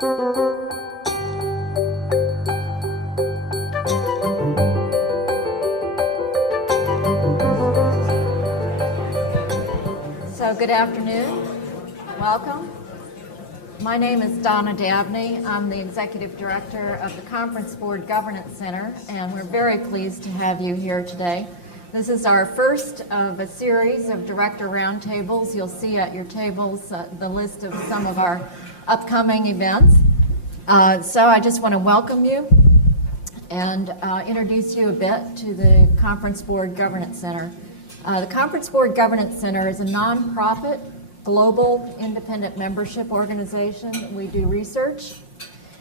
So good afternoon. Welcome. My name is Donna Dabney. I'm the Executive Director of the Conference Board Governance Center, and we're very pleased to have you here today. This is our first of a series of director roundtables. You'll see at your tables the list of some of our upcoming events. So I just want to welcome you and introduce you a bit to the Conference Board Governance Center. The Conference Board Governance Center is a nonprofit, global independent membership organization. We do research,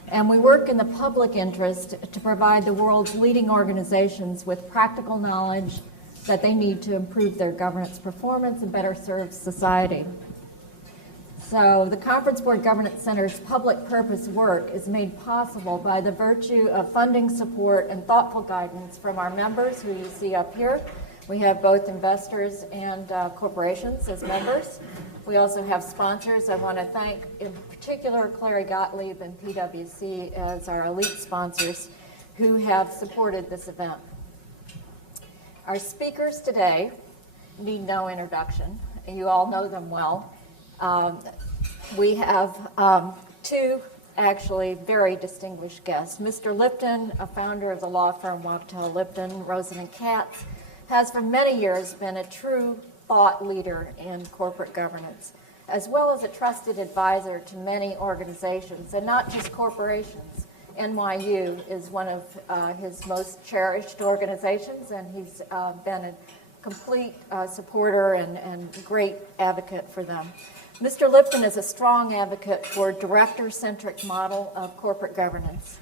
and we work in the public interest to provide the world's leading organizations with practical knowledge that they need to improve their governance performance and better serve society. So the Conference Board Governance Center's public purpose work is made possible by the virtue of funding support and thoughtful guidance from our members, who you see up here. We have both investors and corporations as members. We also have sponsors. I want to thank, in particular, Clary Gottlieb and PwC as our elite sponsors who have supported this event. Our speakers today need no introduction. You all know them well. We have two actually very distinguished guests. Mr. Lipton, a founder of the law firm Marty Lipton, Rosen & Katz, has for many years been a true thought leader in corporate governance, as well as a trusted advisor to many organizations, and not just corporations. NYU is one of his most cherished organizations, and he's been a complete supporter and great advocate for them. Mr. Lipton is a strong advocate for a director-centric model of corporate governance.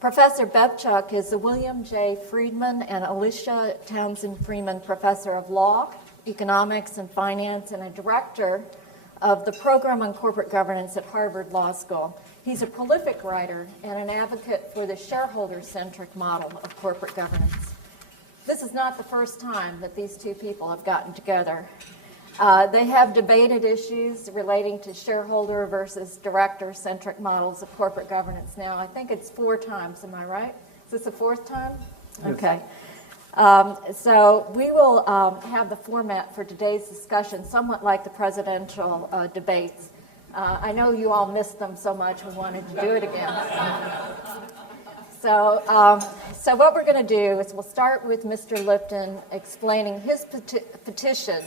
Professor Bebchuk is the William J. Friedman and Alicia Townsend Freeman Professor of Law, Economics, and Finance, and a director of the Program on Corporate Governance at Harvard Law School. He's a prolific writer and an advocate for the shareholder-centric model of corporate governance. This is not the first time that these two people have gotten together. They have debated issues relating to shareholder versus director-centric models of corporate governance now. I think it's 4 times, am I right? Is this the 4th time? Yes. Okay. So we will have the format for today's discussion somewhat like the presidential debates. I know you all missed them so much we wanted to do it again. So what we're going to do is we'll start with Mr. Lipton explaining his petition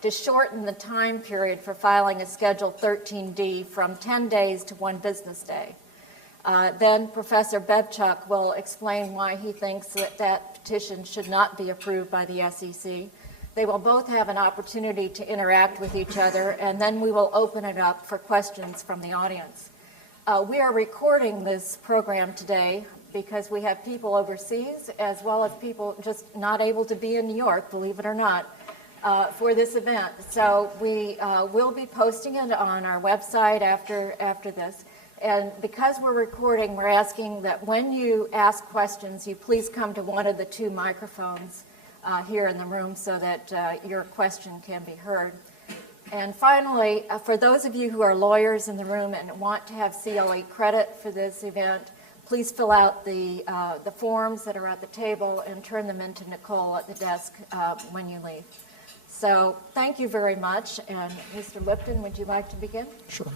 to shorten the time period for filing a Schedule 13D from 10 days to 1 business day. Then Professor Bebchuk will explain why he thinks that petition should not be approved by the SEC. They will both have an opportunity to interact with each other, and then we will open it up for questions from the audience. We are recording this program today because we have people overseas as well as people just not able to be in New York, believe it or not, for this event. So we will be posting it on our website after this. And because we're recording, we're asking that when you ask questions, you please come to one of the 2 microphones here in the room so that your question can be heard. And finally, for those of you who are lawyers in the room and want to have CLE credit for this event, please fill out the forms that are at the table and turn them into Nicole at the desk when you leave. So thank you very much. And Mr. Lipton, would you like to begin? Sure.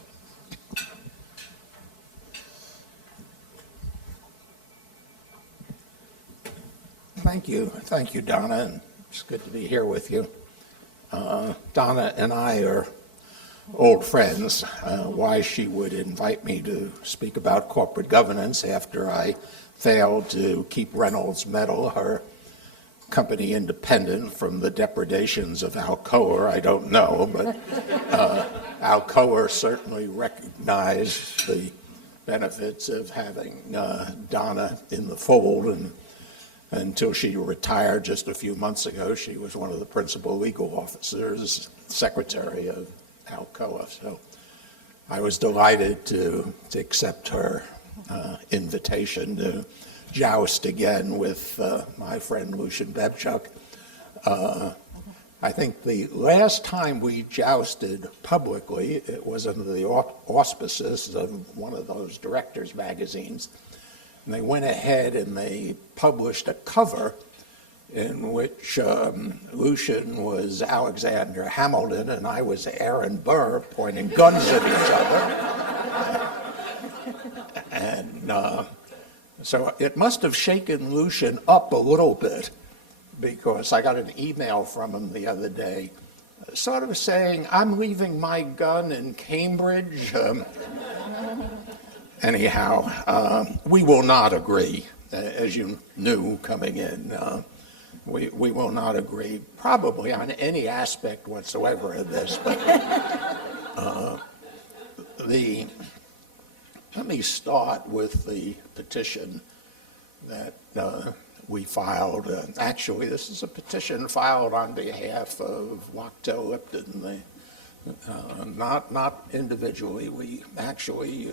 Thank you, Donna, and it's good to be here with you. Donna and I are old friends. Why she would invite me to speak about corporate governance after I failed to keep Reynolds Metal, her company, independent from the depredations of Alcoa, I don't know, but Alcoa certainly recognized the benefits of having Donna in the fold, and until she retired just a few months ago, she was one of the principal legal officers, secretary of Alcoa. So I was delighted to accept her invitation to joust again with my friend Lucian Bebchuk. I think the last time we jousted publicly, it was under the auspices of one of those directors' magazines. And they went ahead and they published a cover in which Lucian was Alexander Hamilton and I was Aaron Burr pointing guns at each other. And so it must have shaken Lucian up a little bit, because I got an email from him the other day sort of saying, I'm leaving my gun in Cambridge. Anyhow, we will not agree, as you knew coming in. We will not agree probably on any aspect whatsoever of this. But let me start with the petition that we filed. Actually, this is a petition filed on behalf of Marty Lipton, not individually. We actually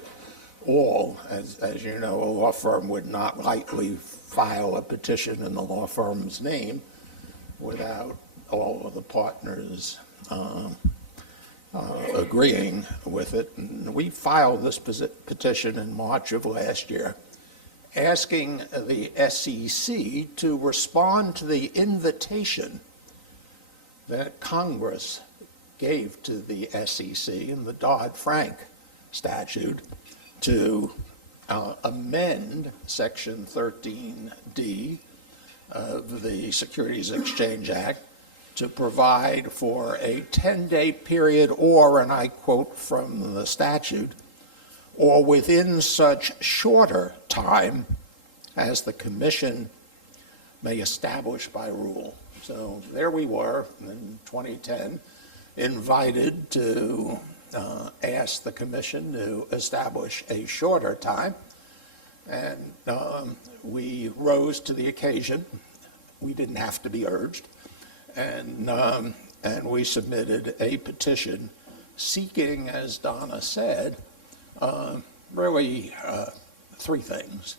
all, as you know, a law firm would not lightly file a petition in the law firm's name without all of the partners agreeing with it. And we filed this petition in March of last year, asking the SEC to respond to the invitation that Congress gave to the SEC in the Dodd-Frank statute to amend Section 13D of the Securities Exchange Act to provide for a 10-day period, or, and I quote from the statute, or within such shorter time as the Commission may establish by rule. So there we were in 2010, invited to ask the Commission to establish a shorter time, and we rose to the occasion. We didn't have to be urged, and we submitted a petition seeking, as Donna said, really three things.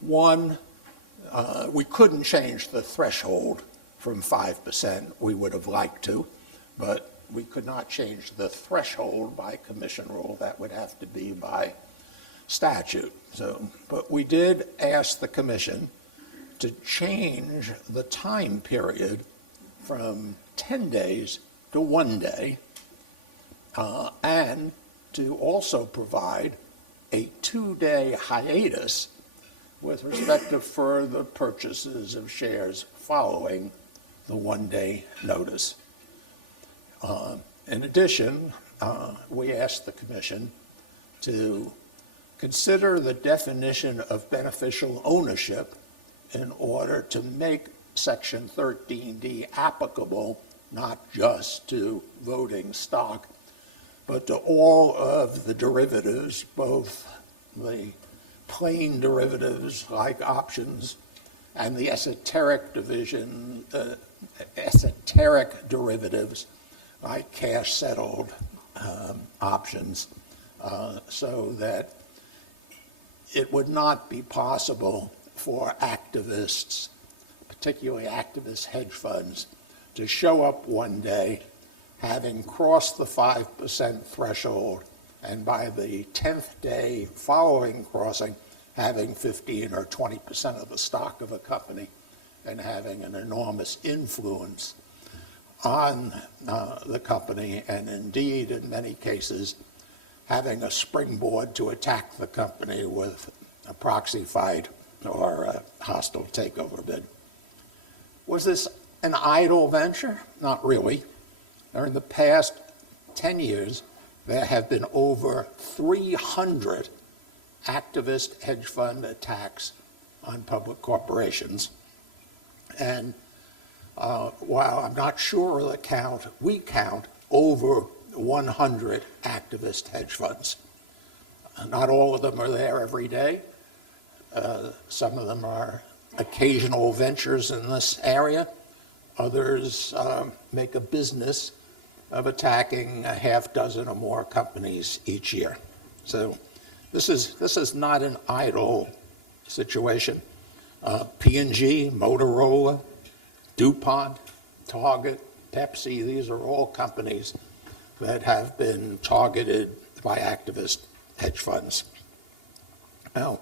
One, we couldn't change the threshold from 5%. We would have liked to, but we could not change the threshold by commission rule. That would have to be by statute. So, but we did ask the Commission to change the time period from 10 days to 1 day, and to also provide a 2-day hiatus with respect to further purchases of shares following the 1-day notice. In addition, we asked the Commission to consider the definition of beneficial ownership in order to make Section 13D applicable not just to voting stock, but to all of the derivatives, both the plain derivatives like options and the esoteric derivatives like cash-settled options, so that it would not be possible for activists, particularly activist hedge funds, to show up one day having crossed the 5% threshold, and by the 10th day following crossing, having 15 or 20% of the stock of a company and having an enormous influence on the company, and indeed, in many cases, having a springboard to attack the company with a proxy fight or a hostile takeover bid. Was this an idle venture? Not really. During the past 10 years, there have been over 300 activist hedge fund attacks on public corporations. And while I'm not sure of the count, we count over 100 activist hedge funds. Not all of them are there every day. Some of them are occasional ventures in this area. Others make a business of attacking a half dozen or more companies each year. So this is not an idle situation. P&G, Motorola, DuPont, Target, Pepsi, these are all companies that have been targeted by activist hedge funds. Now,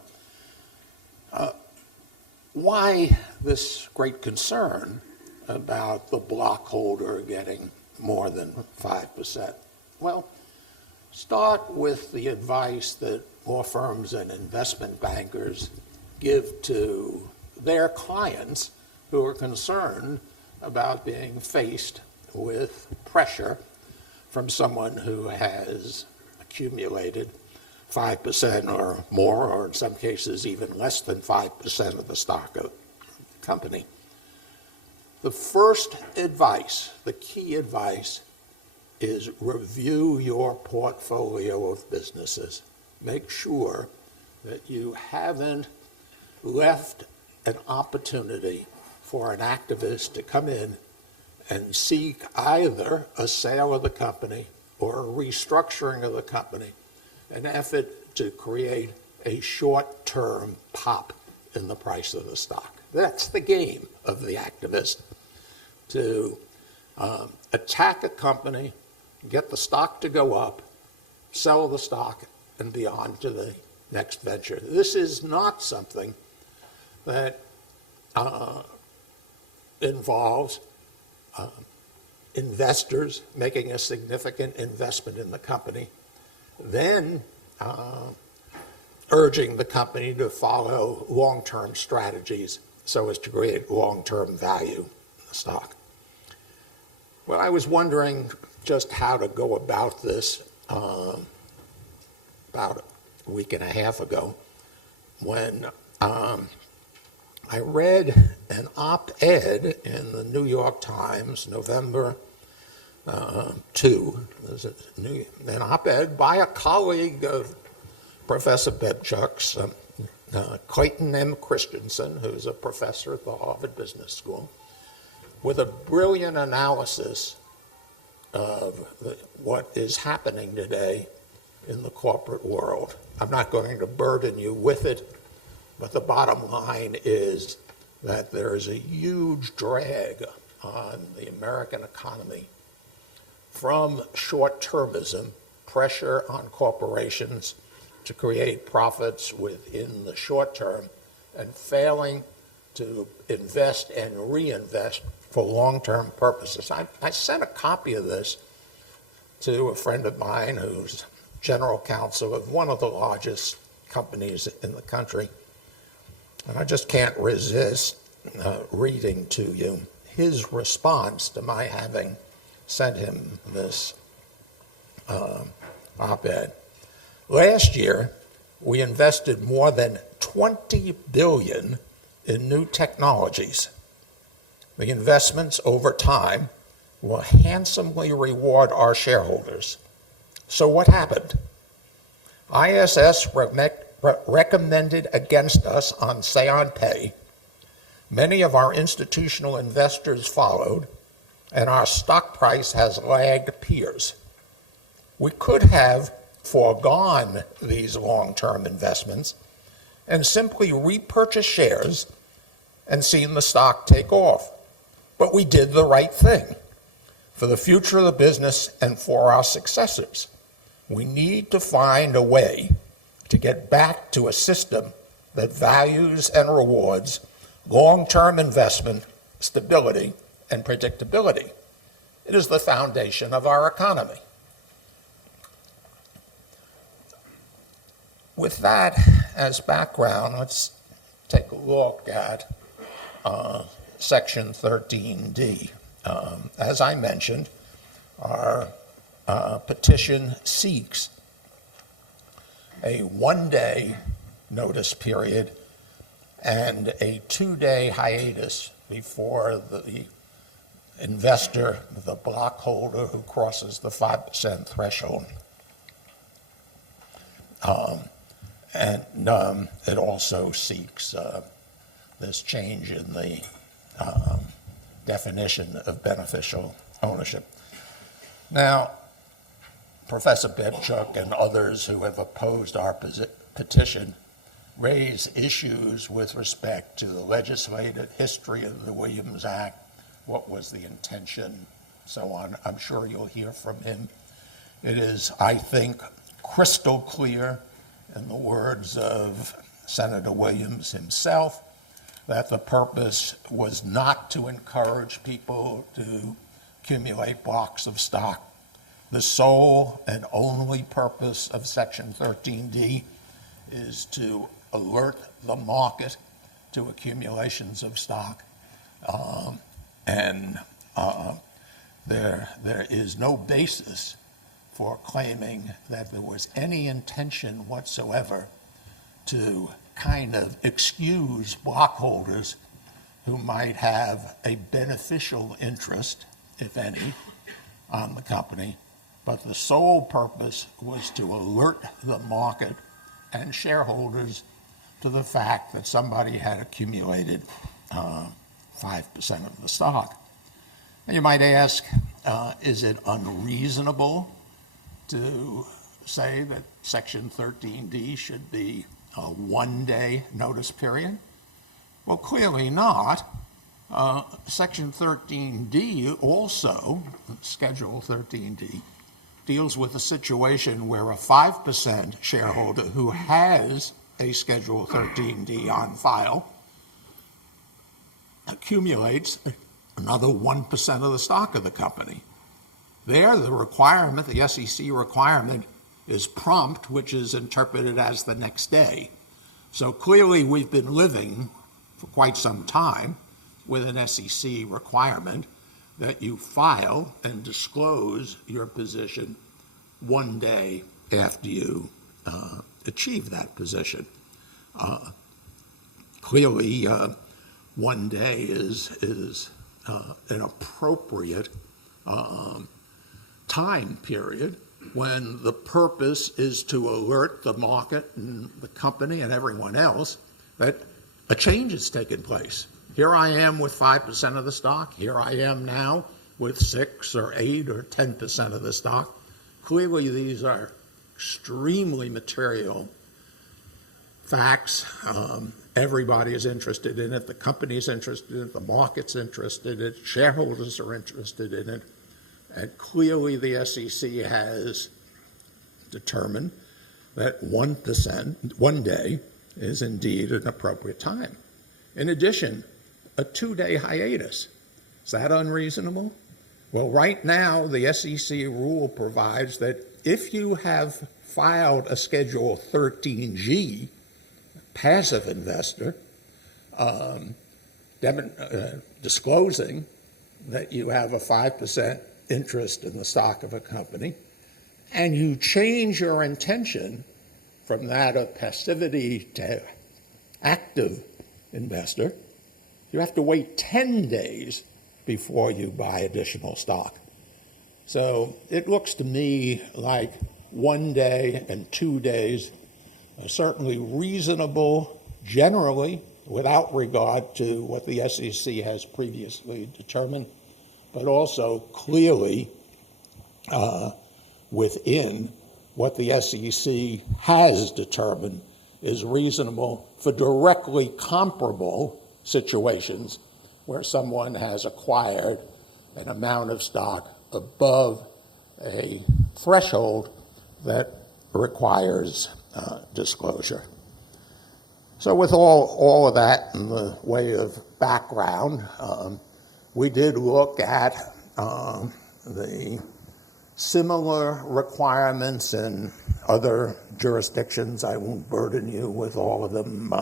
why this great concern about the Blockholder getting more than 5%? Well, start with the advice that law firms and investment bankers give to their clients who are concerned about being faced with pressure from someone who has accumulated 5% or more, or in some cases even less than 5% of the stock of the company. The first advice, the key advice, is review your portfolio of businesses. Make sure that you haven't left an opportunity for an activist to come in and seek either a sale of the company or a restructuring of the company, an effort to create a short-term pop in the price of the stock. That's the game of the activist, to attack a company, get the stock to go up, sell the stock, and be on to the next venture. This is not something that involves investors making a significant investment in the company, then urging the company to follow long-term strategies so as to create long-term value in the stock. Well, I was wondering just how to go about this about a week and a half ago when I read an op-ed in the New York Times, November 2. There's an op-ed by a colleague of Professor Bebchuk's, Clayton M. Christensen, who's a professor at the Harvard Business School, with a brilliant analysis of what is happening today in the corporate world. I'm not going to burden you with it, but the bottom line is that there is a huge drag on the American economy from short-termism, pressure on corporations to create profits within the short term, and failing to invest and reinvest for long-term purposes. I sent a copy of this to a friend of mine who's general counsel of one of the largest companies in the country, and I just can't resist reading to you his response to my having sent him this op-ed. Last year, we invested more than $20 billion in new technologies. The investments over time will handsomely reward our shareholders. So what happened? ISS recommended against us on Say on Pay. Many of our institutional investors followed, and our stock price has lagged peers. We could have foregone these long-term investments and simply repurchased shares and seen the stock take off. But we did the right thing for the future of the business and for our successors. We need to find a way to get back to a system that values and rewards long-term investment, stability, and predictability. It is the foundation of our economy. With that as background, let's take a look at Section 13D. As I mentioned, our petition seeks a one-day notice period and a two-day hiatus before the investor, the blockholder who crosses the 5% threshold. And it also seeks this change in the definition of beneficial ownership. Now, Professor Bebchuk and others who have opposed our petition raise issues with respect to the legislative history of the Williams Act, what was the intention so I'm sure you'll hear from him. It is, I think, crystal clear, in the words of Senator Williams himself, that the purpose was not to encourage people to accumulate blocks of stock. The sole and only purpose of Section 13D is to alert the market to accumulations of stock. There is no basis for claiming that there was any intention whatsoever to kind of excuse blockholders who might have a beneficial interest, if any, on the company, but the sole purpose was to alert the market and shareholders to the fact that somebody had accumulated 5% of the stock. And you might ask, is it unreasonable to say that Section 13D should be a one-day notice period? Well, clearly not. Section 13D also, Schedule 13D, deals with a situation where a 5% shareholder who has a Schedule 13D on file accumulates another 1% of the stock of the company. There, the requirement, the SEC requirement, is prompt, which is interpreted as the next day. So clearly we've been living for quite some time with an SEC requirement that you file and disclose your position one day after you achieve that position. Clearly, 1 day is an appropriate time period when the purpose is to alert the market and the company and everyone else that a change has taken place. Here I am with 5% of the stock. Here I am now with 6 or 8 or 10% of the stock. Clearly, these are extremely material facts. Everybody is interested in it. The company is interested in it. The market's interested in it. Shareholders are interested in it. And clearly, the SEC has determined that 1%, 1 day, is indeed an appropriate time. In addition, a 2-day hiatus. Is that unreasonable? Well, right now, the SEC rule provides that if you have filed a Schedule 13G, passive investor, disclosing that you have a 5% interest in the stock of a company, and you change your intention from that of passivity to active investor, you have to wait 10 days before you buy additional stock. So it looks to me like 1 day and 2 days are certainly reasonable generally without regard to what the SEC has previously determined, but also clearly within what the SEC has determined is reasonable for directly comparable situations where someone has acquired an amount of stock above a threshold that requires disclosure. So with all of that in the way of background, we did look at the similar requirements in other jurisdictions. I won't burden you with all of them.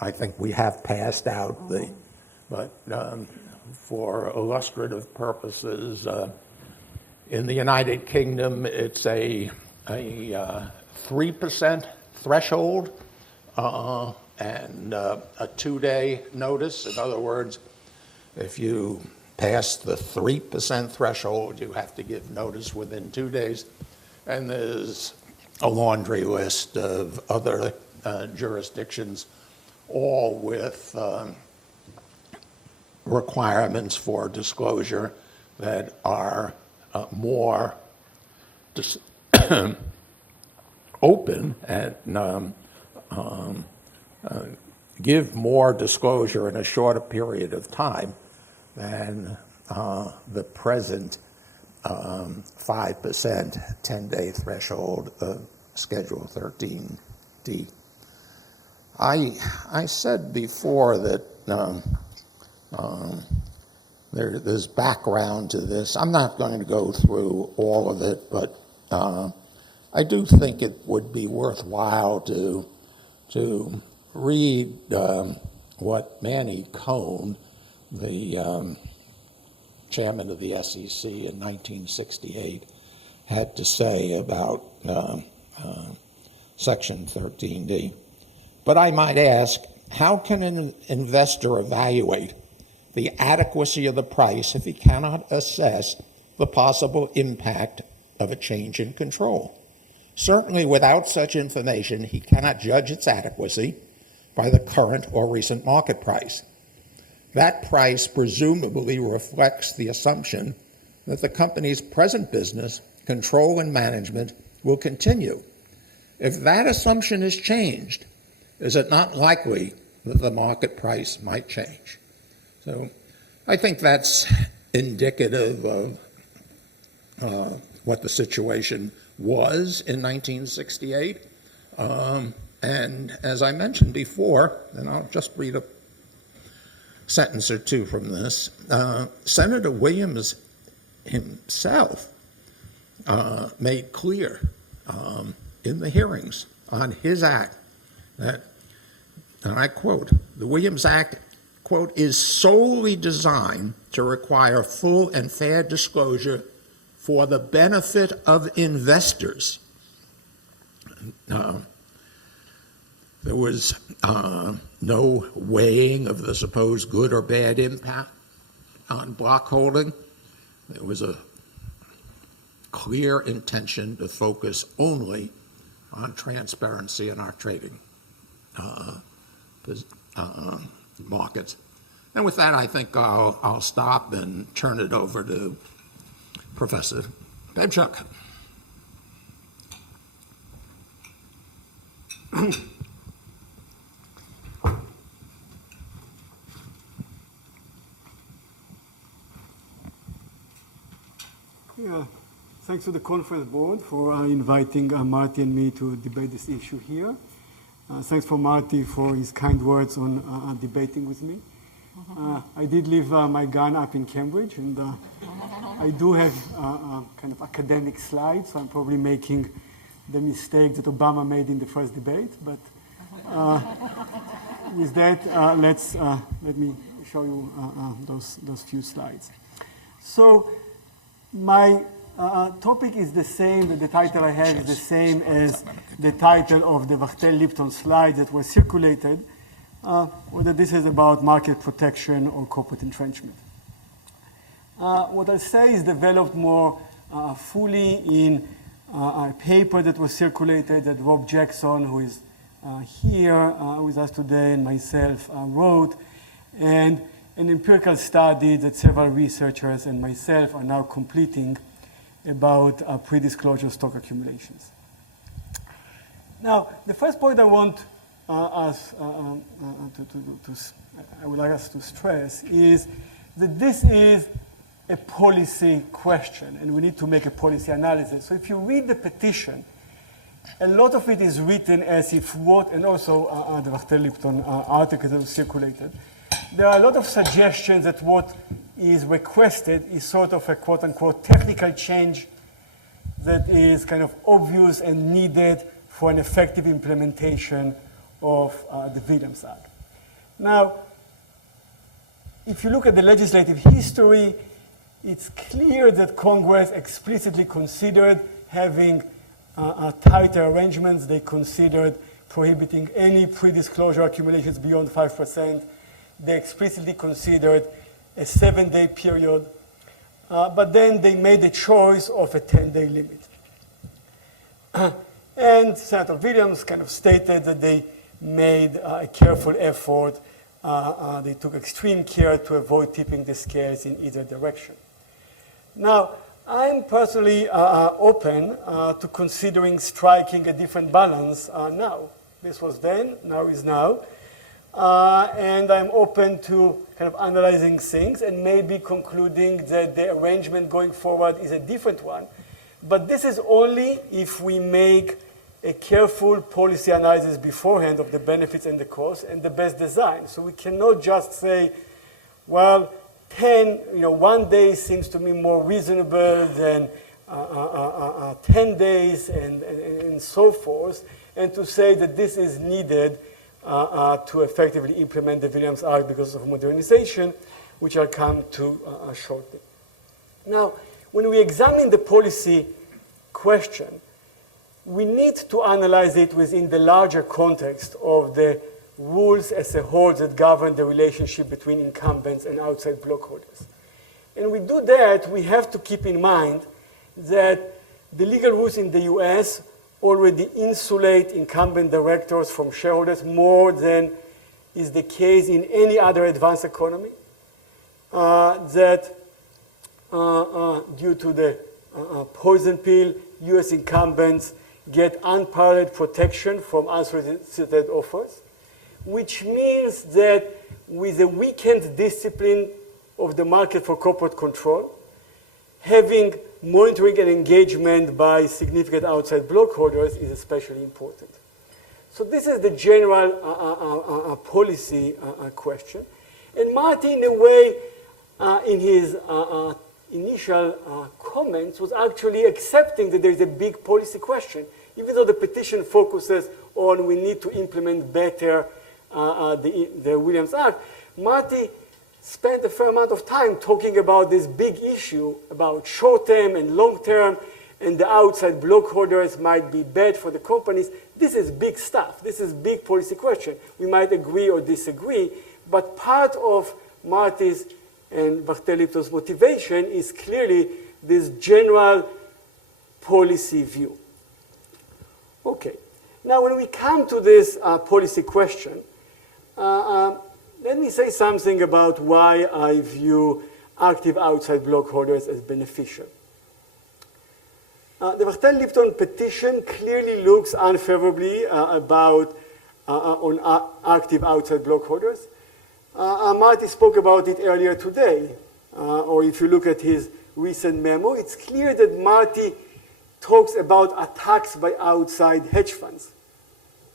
I think we have passed out but for illustrative purposes, in the United Kingdom, it's a 3% threshold and a 2-day notice. In other words, if you pass the 3% threshold, you have to give notice within 2 days. And there's a laundry list of other jurisdictions, all with requirements for disclosure that are more open and give more disclosure in a shorter period of time than the present 5% 10-day threshold of Schedule 13D. I said before that there's background to this. I'm not going to go through all of it, but I do think it would be worthwhile to read what Manny Cohn, the chairman of the SEC in 1968, had to say about Section 13D. But I might ask, how can an investor evaluate the adequacy of the price if he cannot assess the possible impact of a change in control? Certainly without such information, he cannot judge its adequacy by the current or recent market price. That price presumably reflects the assumption that the company's present business, control, and management will continue. If that assumption is changed, is it not likely that the market price might change? So I think that's indicative of what the situation was in 1968. And as I mentioned before, and I'll just read a sentence or two from this, Senator Williams himself made clear in the hearings on his act that, and I quote, the Williams Act, quote, is solely designed to require full and fair disclosure for the benefit of investors. There was no weighing of the supposed good or bad impact on block holding. There was a clear intention to focus only on transparency in our trading markets. And with that, I think I'll stop and turn it over to Professor Bebchuk. Yeah, thanks to the conference board for inviting Marty and me to debate this issue here. Thanks for Marty for his kind words on debating with me. I did leave my gun up in Cambridge, and I do have kind of academic slides, so I'm probably making the mistake that Obama made in the first debate. But with that, let me show you those few slides. So my topic is the same, the title I have is the same as the title of the Marty Lipton slide that was circulated, whether this is about market protection or corporate entrenchment. What I'll say is developed more fully in a paper that was circulated that Rob Jackson, who is here with us today, and myself wrote, and an empirical study that several researchers and myself are now completing about pre-disclosure stock accumulations. Now, the first point I want I would like us to stress is that this is a policy question, and we need to make a policy analysis. So if you read the petition, a lot of it is written as if what, and also the Marty Lipton article that was circulated, there are a lot of suggestions that what is requested is sort of a quote-unquote technical change that is kind of obvious and needed for an effective implementation of the Williams Act. Now, if you look at the legislative history, it's clear that Congress explicitly considered having tighter arrangements. They considered prohibiting any pre-disclosure accumulations beyond 5%. They explicitly considered a 7-day period, but then they made the choice of a 10-day limit. And Senator Williams kind of stated that they made a careful effort. They took extreme care to avoid tipping the scales in either direction. Now, I'm personally open to considering striking a different balance now. This was then, now is now. and I'm open to kind of analyzing things and maybe concluding that the arrangement going forward is a different one. But this is only if we make a careful policy analysis beforehand of the benefits and the costs and the best design. So we cannot just say, well, 1 day seems to me more reasonable than 10 days and so forth, and to say that this is needed to effectively implement the Williams Act because of modernization, which I'll come to shortly. Now, when we examine the policy question, we need to analyze it within the larger context of the rules as a whole that govern the relationship between incumbents and outside blockholders. And we do that, we have to keep in mind that the legal rules in the US already insulate incumbent directors from shareholders more than is the case in any other advanced economy. That due to the poison pill, US incumbents get unparalleled protection from unsolicited offers, which means that with a weakened discipline of the market for corporate control, having monitoring and engagement by significant outside blockholders is especially important. So this is the general policy question. And Marty, in a way, in his initial comments, was actually accepting that there is a big policy question. Even though the petition focuses on we need to implement better the Williams Act, Marty spent a fair amount of time talking about this big issue about short-term and long-term, and the outside blockholders might be bad for the companies. This is big stuff. This is big policy question. We might agree or disagree, but part of Marty's and Marty Lipton's motivation is clearly this general policy view. Okay. Now, when we come to this policy question, let me say something about why I view active outside blockholders as beneficial. The Marty Lipton petition clearly looks unfavorably on active outside blockholders. Marty spoke about it earlier today, or if you look at his recent memo, it's clear that Marty talks about attacks by outside hedge funds.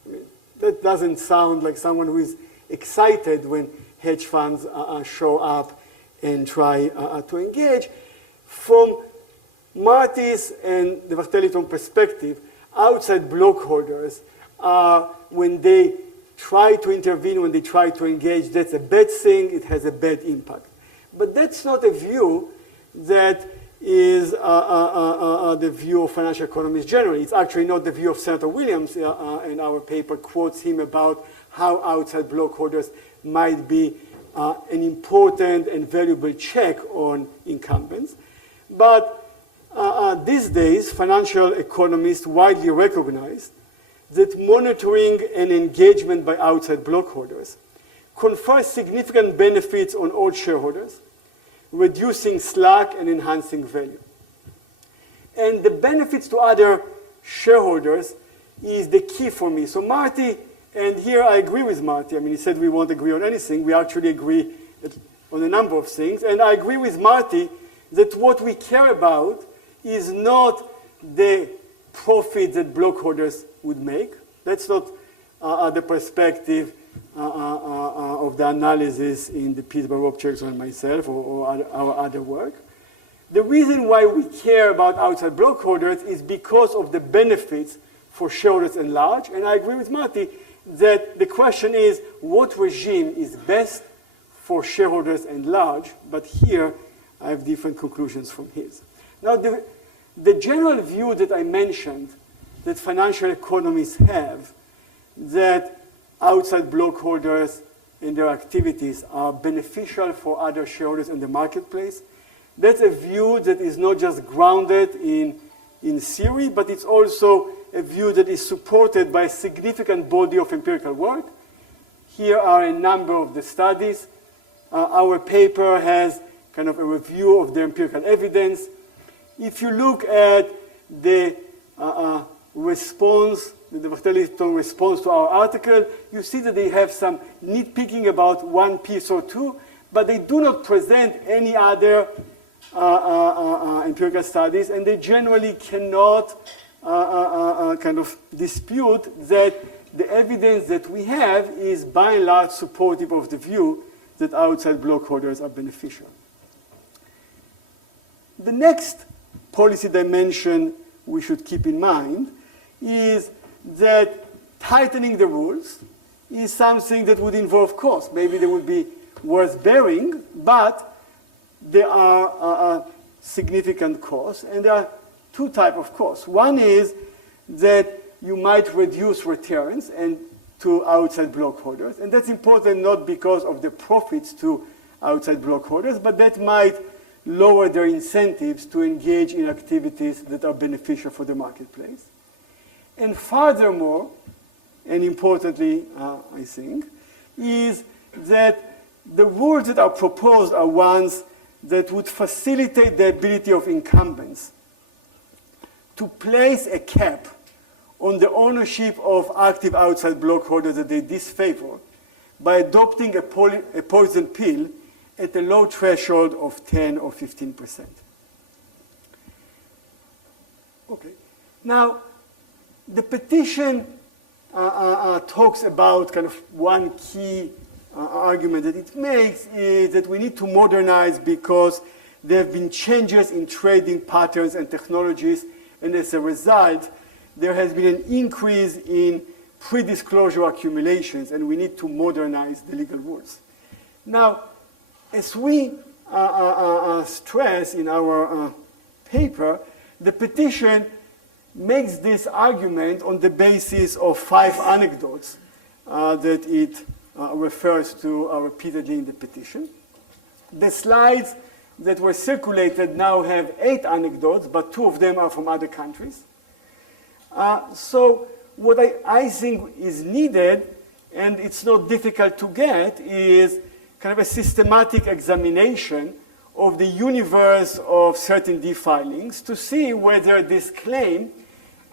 I mean, that doesn't sound like someone who is excited when hedge funds show up and try to engage. From Marty's and the Marty Lipton perspective, outside blockholders are, when they try to intervene, when they try to engage, that's a bad thing, it has a bad impact. But that's not a view that is the view of financial economists generally. It's actually not the view of Senator Williams, and our paper quotes him about how outside blockholders might be an important and valuable check on incumbents. But these days, financial economists widely recognize that monitoring and engagement by outside blockholders confers significant benefits on all shareholders, reducing slack and enhancing value. And the benefits to other shareholders is the key for me. So Marty, and here I agree with Marty. I mean, he said we won't agree on anything. We actually agree on a number of things. And I agree with Marty that what we care about is not the profit that blockholders would make. That's not the perspective of the analysis in the piece by Rob Cherkson and myself or our other work. The reason why we care about outside blockholders is because of the benefits for shareholders at large. And I agree with Marty that the question is what regime is best for shareholders at large, but here I have different conclusions from his. Now, the general view that I mentioned that financial economists have, that outside blockholders and their activities are beneficial for other shareholders in the marketplace, that's a view that is not just grounded in theory, but it's also a view that is supported by a significant body of empirical work. Here are a number of the studies. Our paper has kind of a review of the empirical evidence. If you look at the response, the Marty Lipton response to our article, you see that they have some nitpicking about one piece or two, but they do not present any other empirical studies, and they generally cannot kind of dispute that the evidence that we have is by and large supportive of the view that outside block holders are beneficial. The next policy dimension we should keep in mind is that tightening the rules is something that would involve cost. Maybe they would be worth bearing, but there are significant costs, and there are two types of costs. One is that you might reduce returns and to outside block holders, and that's important not because of the profits to outside block holders, but that might lower their incentives to engage in activities that are beneficial for the marketplace. And furthermore, and importantly, I think, is that the rules that are proposed are ones that would facilitate the ability of incumbents to place a cap on the ownership of active outside block holders that they disfavor by adopting a poison pill at a low threshold of 10 or 15%. Okay. Now, the petition talks about kind of one key argument that it makes is that we need to modernize because there have been changes in trading patterns and technologies, and as a result, there has been an increase in pre-disclosure accumulations, and we need to modernize the legal rules. Now, as we stress in our paper, the petition makes this argument on the basis of 5 anecdotes that it refers to repeatedly in the petition. The slides that were circulated now have 8 anecdotes, but 2 of them are from other countries. So what I think is needed, and it's not difficult to get, is kind of a systematic examination of the universe of certain defilings to see whether this claim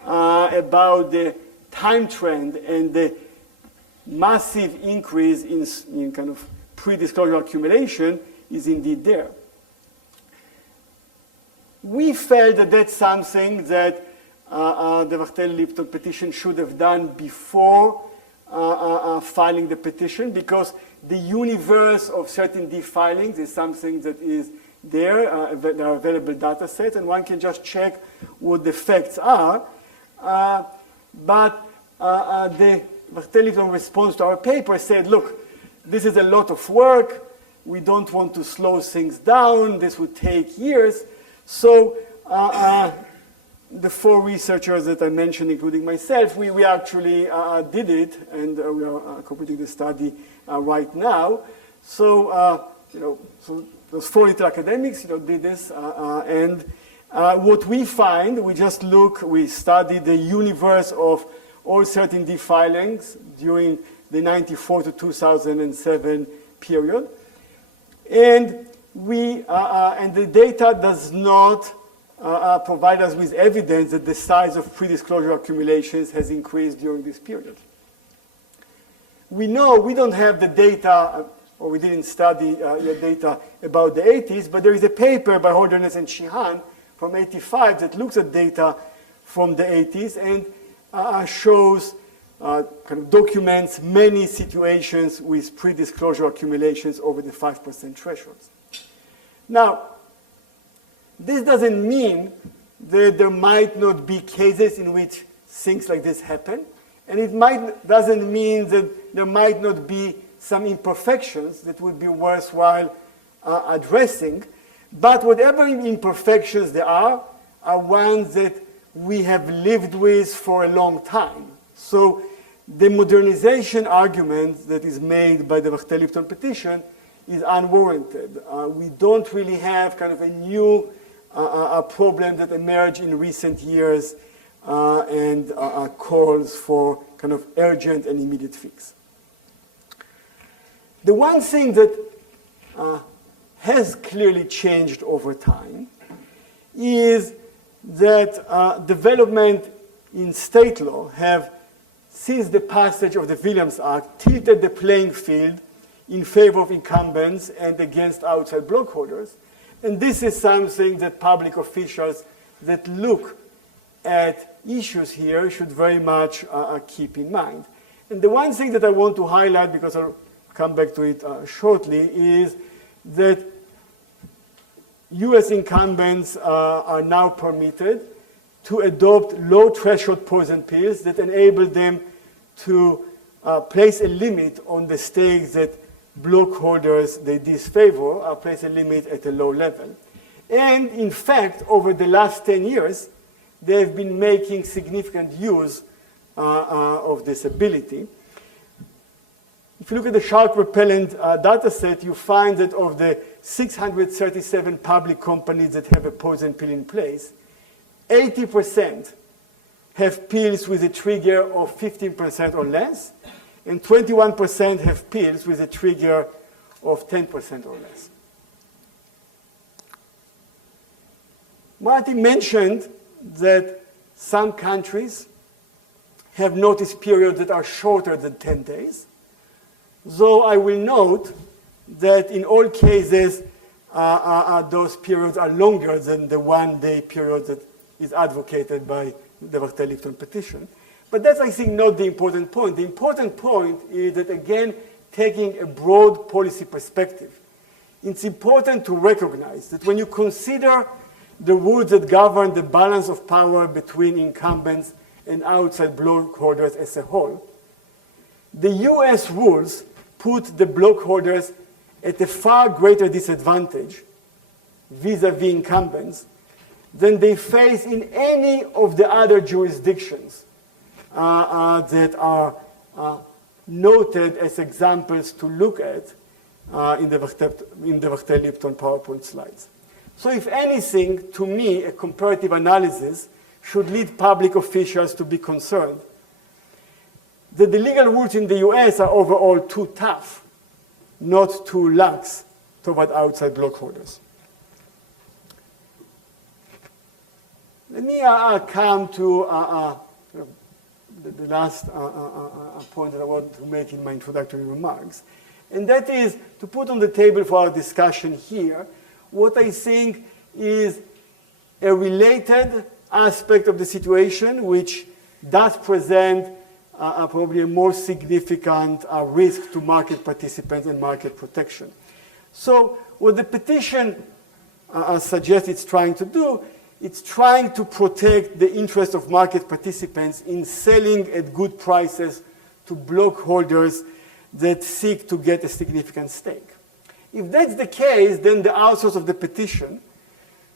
about the time trend and the massive increase in kind of pre-disclosure accumulation is indeed there. We felt that that's something that the Marty Lipton petition should have done before filing the petition, because the universe of certain defilings is something that is there. There are available data sets, and one can just check what the facts are. But the Marty Lipton response to our paper said, look, this is a lot of work. We don't want to slow things down. This would take years. So the 4 researchers that I mentioned, including myself, we actually did it, and we are completing the study right now. So, so those 4 little academics, did this, and what we find, we study the universe of all certain defilings during the 94 to 2007 period, and and the data does not provide us with evidence that the size of pre-disclosure accumulations has increased during this period. We know we don't have the data, or we didn't study your data about the 80s, but there is a paper by Holderness and Sheehan from 85 that looks at data from the 80s and shows, kind of documents many situations with pre-disclosure accumulations over the 5% thresholds. Now, this doesn't mean that there might not be cases in which things like this happen, and it doesn't mean that there might not be some imperfections that would be worthwhile addressing, but whatever imperfections there are ones that we have lived with for a long time. So the modernization argument that is made by the Marty Lipton petition is unwarranted. We don't really have kind of a new problem that emerged in recent years and calls for kind of urgent and immediate fix. The one thing that has clearly changed over time is that development in state law have since the passage of the Williams Act, tilted the playing field in favor of incumbents and against outside blockholders. And this is something that public officials that look at issues here should very much keep in mind. And the one thing that I want to highlight, because I'll come back to it shortly, is that US incumbents are now permitted to adopt low threshold poison pills that enable them to place a limit on the stakes that blockholders they disfavor, place a limit at a low level. And in fact, over the last 10 years, they have been making significant use of this ability. If you look at the shark repellent data set, you find that of the 637 public companies that have a poison pill in place, 80% have pills with a trigger of 15% or less, and 21% have pills with a trigger of 10% or less. Marty mentioned that some countries have notice periods that are shorter than 10 days. Though I will note that in all cases, those periods are longer than the one-day period that is advocated by the Marty Lipton petition. But that's, I think, not the important point. The important point is that, again, taking a broad policy perspective, it's important to recognize that when you consider the rules that govern the balance of power between incumbents and outside blockholders as a whole, the US rules put the blockholders at a far greater disadvantage vis-a-vis incumbents than they face in any of the other jurisdictions that are noted as examples to look at in the Marty Lipton PowerPoint slides. So if anything, to me, a comparative analysis should lead public officials to be concerned that the legal rules in the US are overall too tough, not too lax toward outside blockholders. Let me come to the last point that I want to make in my introductory remarks, and that is to put on the table for our discussion here what I think is a related aspect of the situation which does present probably a more significant risk to market participants and market protection. So what the petition suggests it's trying to do, it's trying to protect the interest of market participants in selling at good prices to blockholders that seek to get a significant stake. If that's the case, then the authors of the petition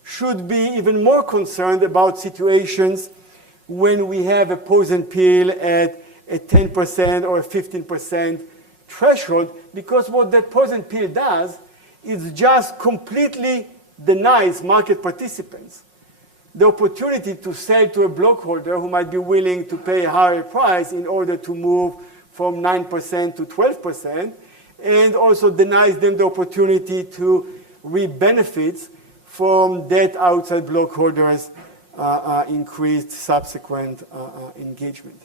should be even more concerned about situations when we have a poison pill at a 10% or a 15% threshold, because what that poison pill does is just completely denies market participants the opportunity to sell to a blockholder who might be willing to pay a higher price in order to move from 9% to 12%, and also denies them the opportunity to reap benefits from that outside blockholders' increased subsequent engagement.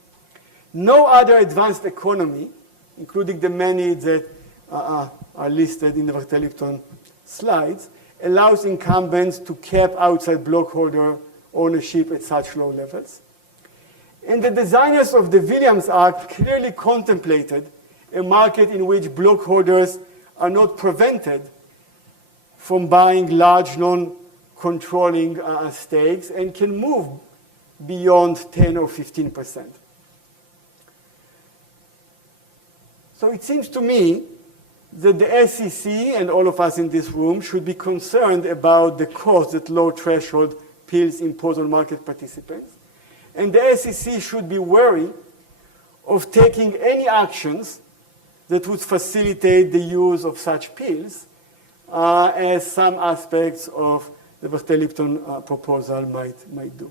No other advanced economy, including the many that are listed in the Marty Lipton slides, allows incumbents to cap outside blockholder ownership at such low levels. And the designers of the Williams Act clearly contemplated a market in which blockholders are not prevented from buying large non-controlling stakes and can move beyond 10 or 15%. So it seems to me that the SEC and all of us in this room should be concerned about the cost that low threshold pills impose on market participants. And the SEC should be wary of taking any actions that would facilitate the use of such pills, as some aspects of the Marty Lipton proposal might do.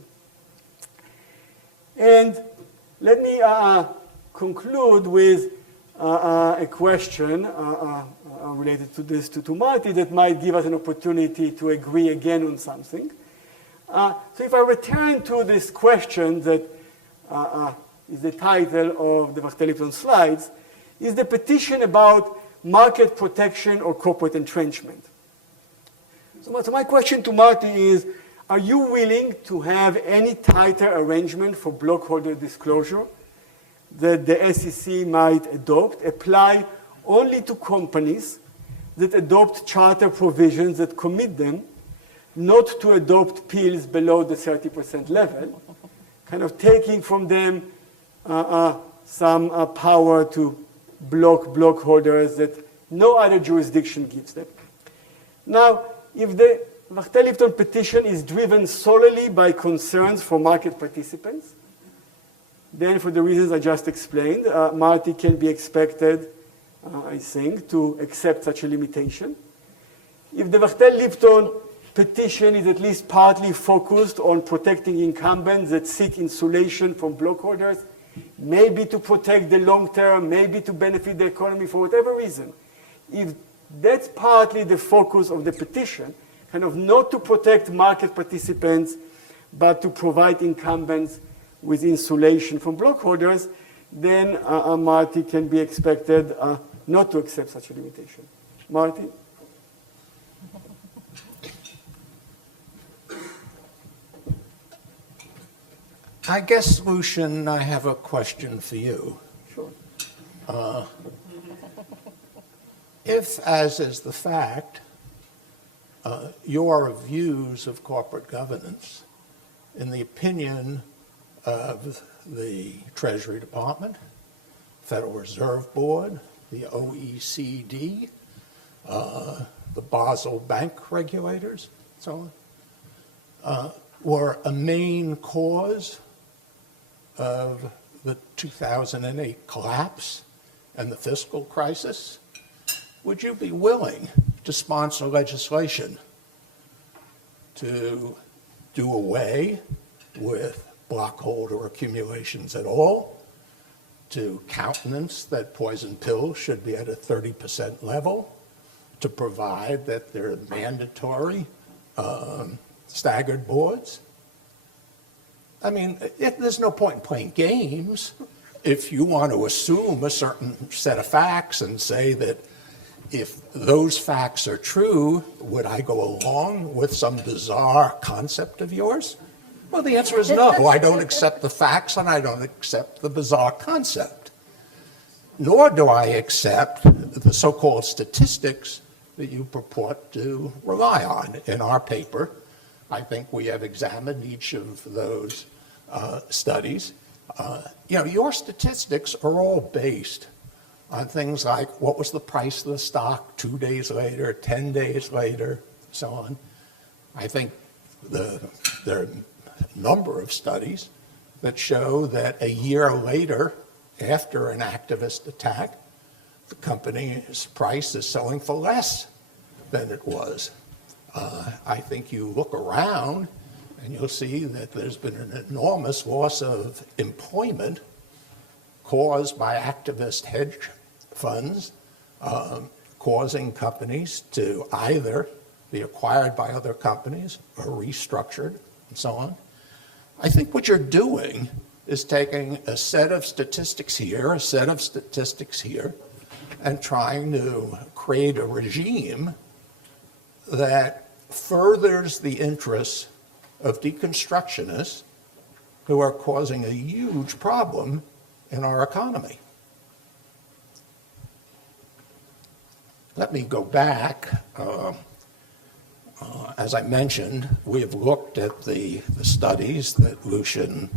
And let me conclude with a question related to this to Marty that might give us an opportunity to agree again on something. So if I return to this question that is the title of the Marty Lipton slides, is the petition about market protection or corporate entrenchment. So my question to Marty is, are you willing to have any tighter arrangement for blockholder disclosure that the SEC might adopt, apply only to companies that adopt charter provisions that commit them not to adopt pills below the 30% level, kind of taking from them some power to block holders that no other jurisdiction gives them. Now, if the Marty Lipton petition is driven solely by concerns for market participants, then for the reasons I just explained, Marty can be expected, I think, to accept such a limitation. If the Marty Lipton petition is at least partly focused on protecting incumbents that seek insulation from blockholders, maybe to protect the long term, maybe to benefit the economy for whatever reason, if that's partly the focus of the petition, kind of not to protect market participants, but to provide incumbents with insulation from blockholders, then Marty can be expected not to accept such a limitation. Marty? I guess, Lucian, I have a question for you. Sure. If, as is the fact, your views of corporate governance, in the opinion of the Treasury Department, Federal Reserve Board, the OECD, the Basel Bank regulators, so on, were a main cause of the 2008 collapse and the fiscal crisis, would you be willing to sponsor legislation to do away with blockholder accumulations at all, to countenance that poison pills should be at a 30% level, to provide that there are mandatory staggered boards? I mean, there's no point in playing games if you want to assume a certain set of facts and say that if those facts are true, would I go along with some bizarre concept of yours? Well, the answer is no. I don't accept the facts and I don't accept the bizarre concept. Nor do I accept the so-called statistics that you purport to rely on. In our paper, I think we have examined each of those studies. Your statistics are all based on things like what was the price of the stock 2 days later, 10 days later, so on. I think there are a number of studies that show that a year later, after an activist attack, the company's price is selling for less than it was. I think you look around and you'll see that there's been an enormous loss of employment caused by activist hedge funds, causing companies to either be acquired by other companies or restructured and so on. I think what you're doing is taking a set of statistics here, a set of statistics here, and trying to create a regime that furthers the interests of deconstructionists who are causing a huge problem in our economy. Let me go back. As I mentioned, we have looked at the studies that Lucian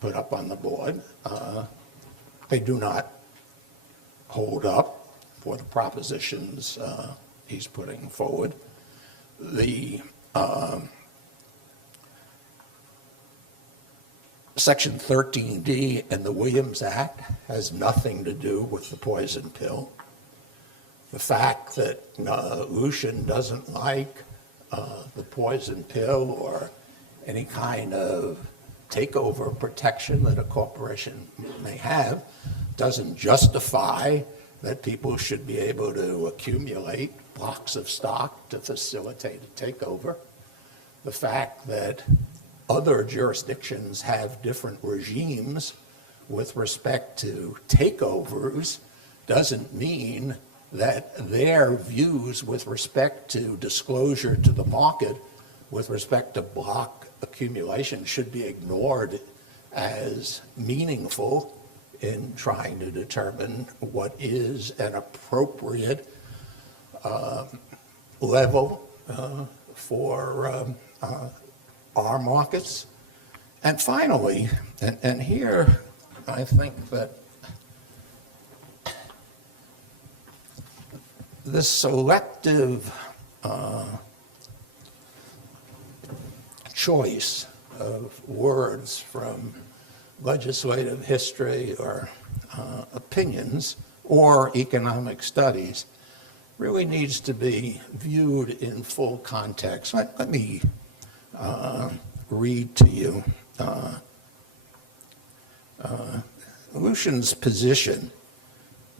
put up on the board. They do not hold up for the propositions he's putting forward. The Section 13D in the Williams Act has nothing to do with the poison pill. The fact that Lucian doesn't like the poison pill or any kind of takeover protection that a corporation may have doesn't justify that people should be able to accumulate blocks of stock to facilitate a takeover. The fact that other jurisdictions have different regimes with respect to takeovers doesn't mean that their views with respect to disclosure to the market with respect to block accumulation should be ignored as meaningful in trying to determine what is an appropriate level for our markets. And finally, and here I think that this selective choice of words from legislative history or opinions or economic studies really needs to be viewed in full context. Let me read to you Lucian's position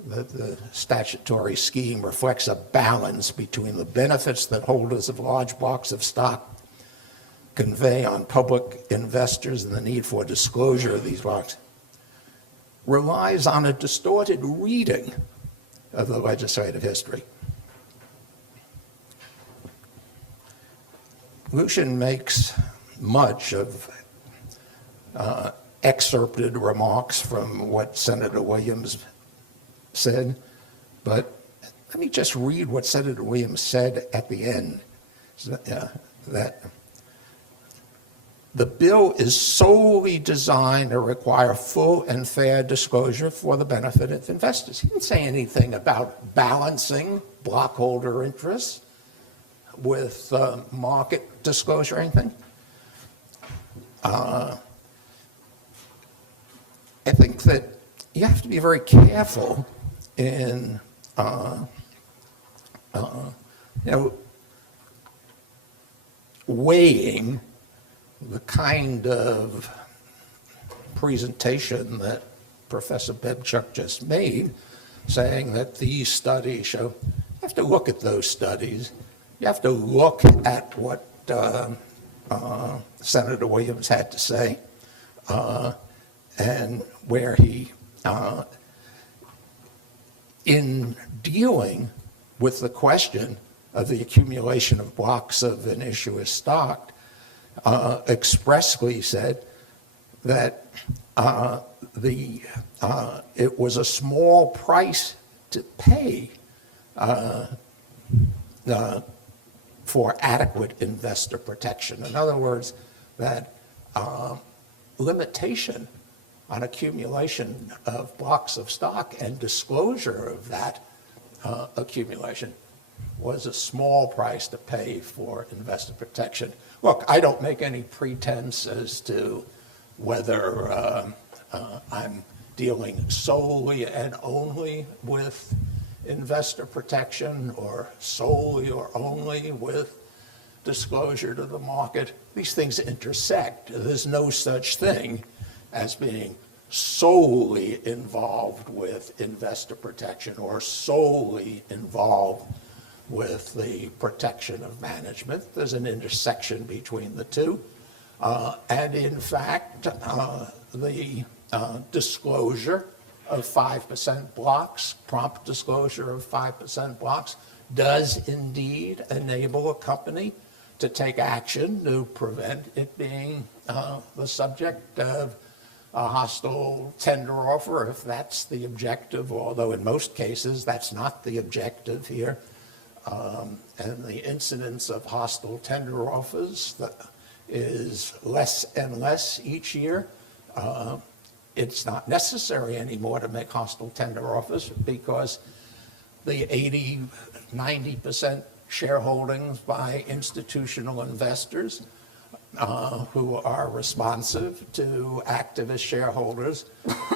that the statutory scheme reflects a balance between the benefits that holders of large blocks of stock convey on public investors and the need for disclosure of these blocks relies on a distorted reading of the legislative history. Lucian makes much of excerpted remarks from what Senator Williams said, but let me just read what Senator Williams said at the end, that the bill is solely designed to require full and fair disclosure for the benefit of investors. He didn't say anything about balancing blockholder interests with market disclosure or anything. I think that you have to be very careful in weighing the kind of presentation that Professor Bebchuk just made, saying that these studies show. You have to look at those studies. You have to look at what Senator Williams had to say and where he, in dealing with the question of the accumulation of blocks of an issuer's stock, expressly said that it was a small price to pay for adequate investor protection. In other words, that limitation on accumulation of blocks of stock and disclosure of that accumulation was a small price to pay for investor protection. Look, I don't make any pretense as to whether I'm dealing solely and only with investor protection or solely or only with disclosure to the market. These things intersect. There's no such thing as being solely involved with investor protection or solely involved with the protection of management. There's an intersection between the two. And in fact, the disclosure of 5% blocks, prompt disclosure of 5% blocks, does indeed enable a company to take action to prevent it being the subject of a hostile tender offer, if that's the objective, although in most cases that's not the objective here. And the incidence of hostile tender offers is less and less each year. It's not necessary anymore to make hostile tender offers because the 80-90% shareholdings by institutional investors who are responsive to activist shareholders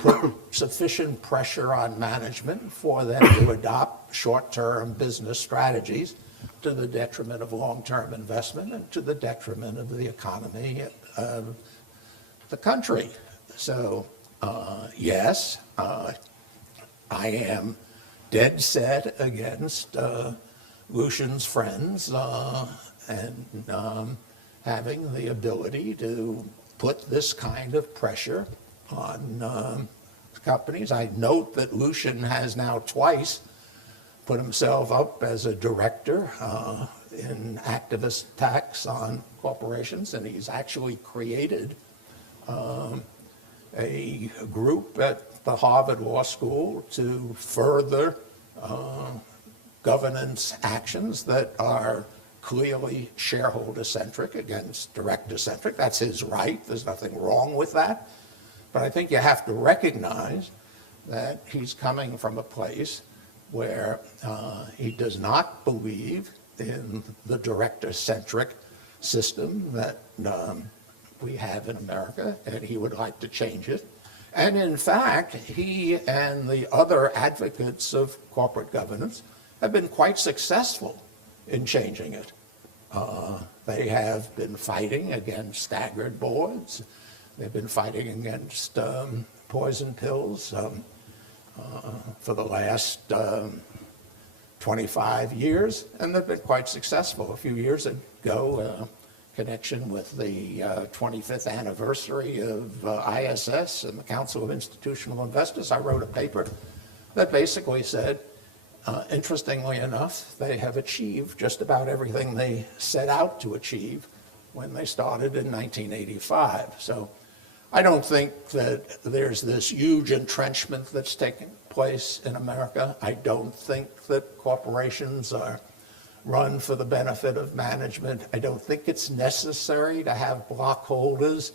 put sufficient pressure on management for them to adopt short-term business strategies to the detriment of long-term investment and to the detriment of the economy of the country. So, yes, I am dead set against Lucian's friends and having the ability to put this kind of pressure on companies. I note that Lucian has now twice put himself up as a director in activist attacks on corporations, and he's actually created a group at the Harvard Law School to further governance actions that are clearly shareholder-centric against director-centric. That's his right. There's nothing wrong with that. But I think you have to recognize that he's coming from a place where he does not believe in the director-centric system that we have in America, and he would like to change it. And in fact, he and the other advocates of corporate governance have been quite successful in changing it. They have been fighting against staggered boards. They've been fighting against poison pills for the last 25 years, and they've been quite successful. A few years ago, connection with the 25th anniversary of ISS and the Council of Institutional Investors, I wrote a paper that basically said, interestingly enough, they have achieved just about everything they set out to achieve when they started in 1985. So I don't think that there's this huge entrenchment that's taking place in America. I don't think that corporations are run for the benefit of management. I don't think it's necessary to have blockholders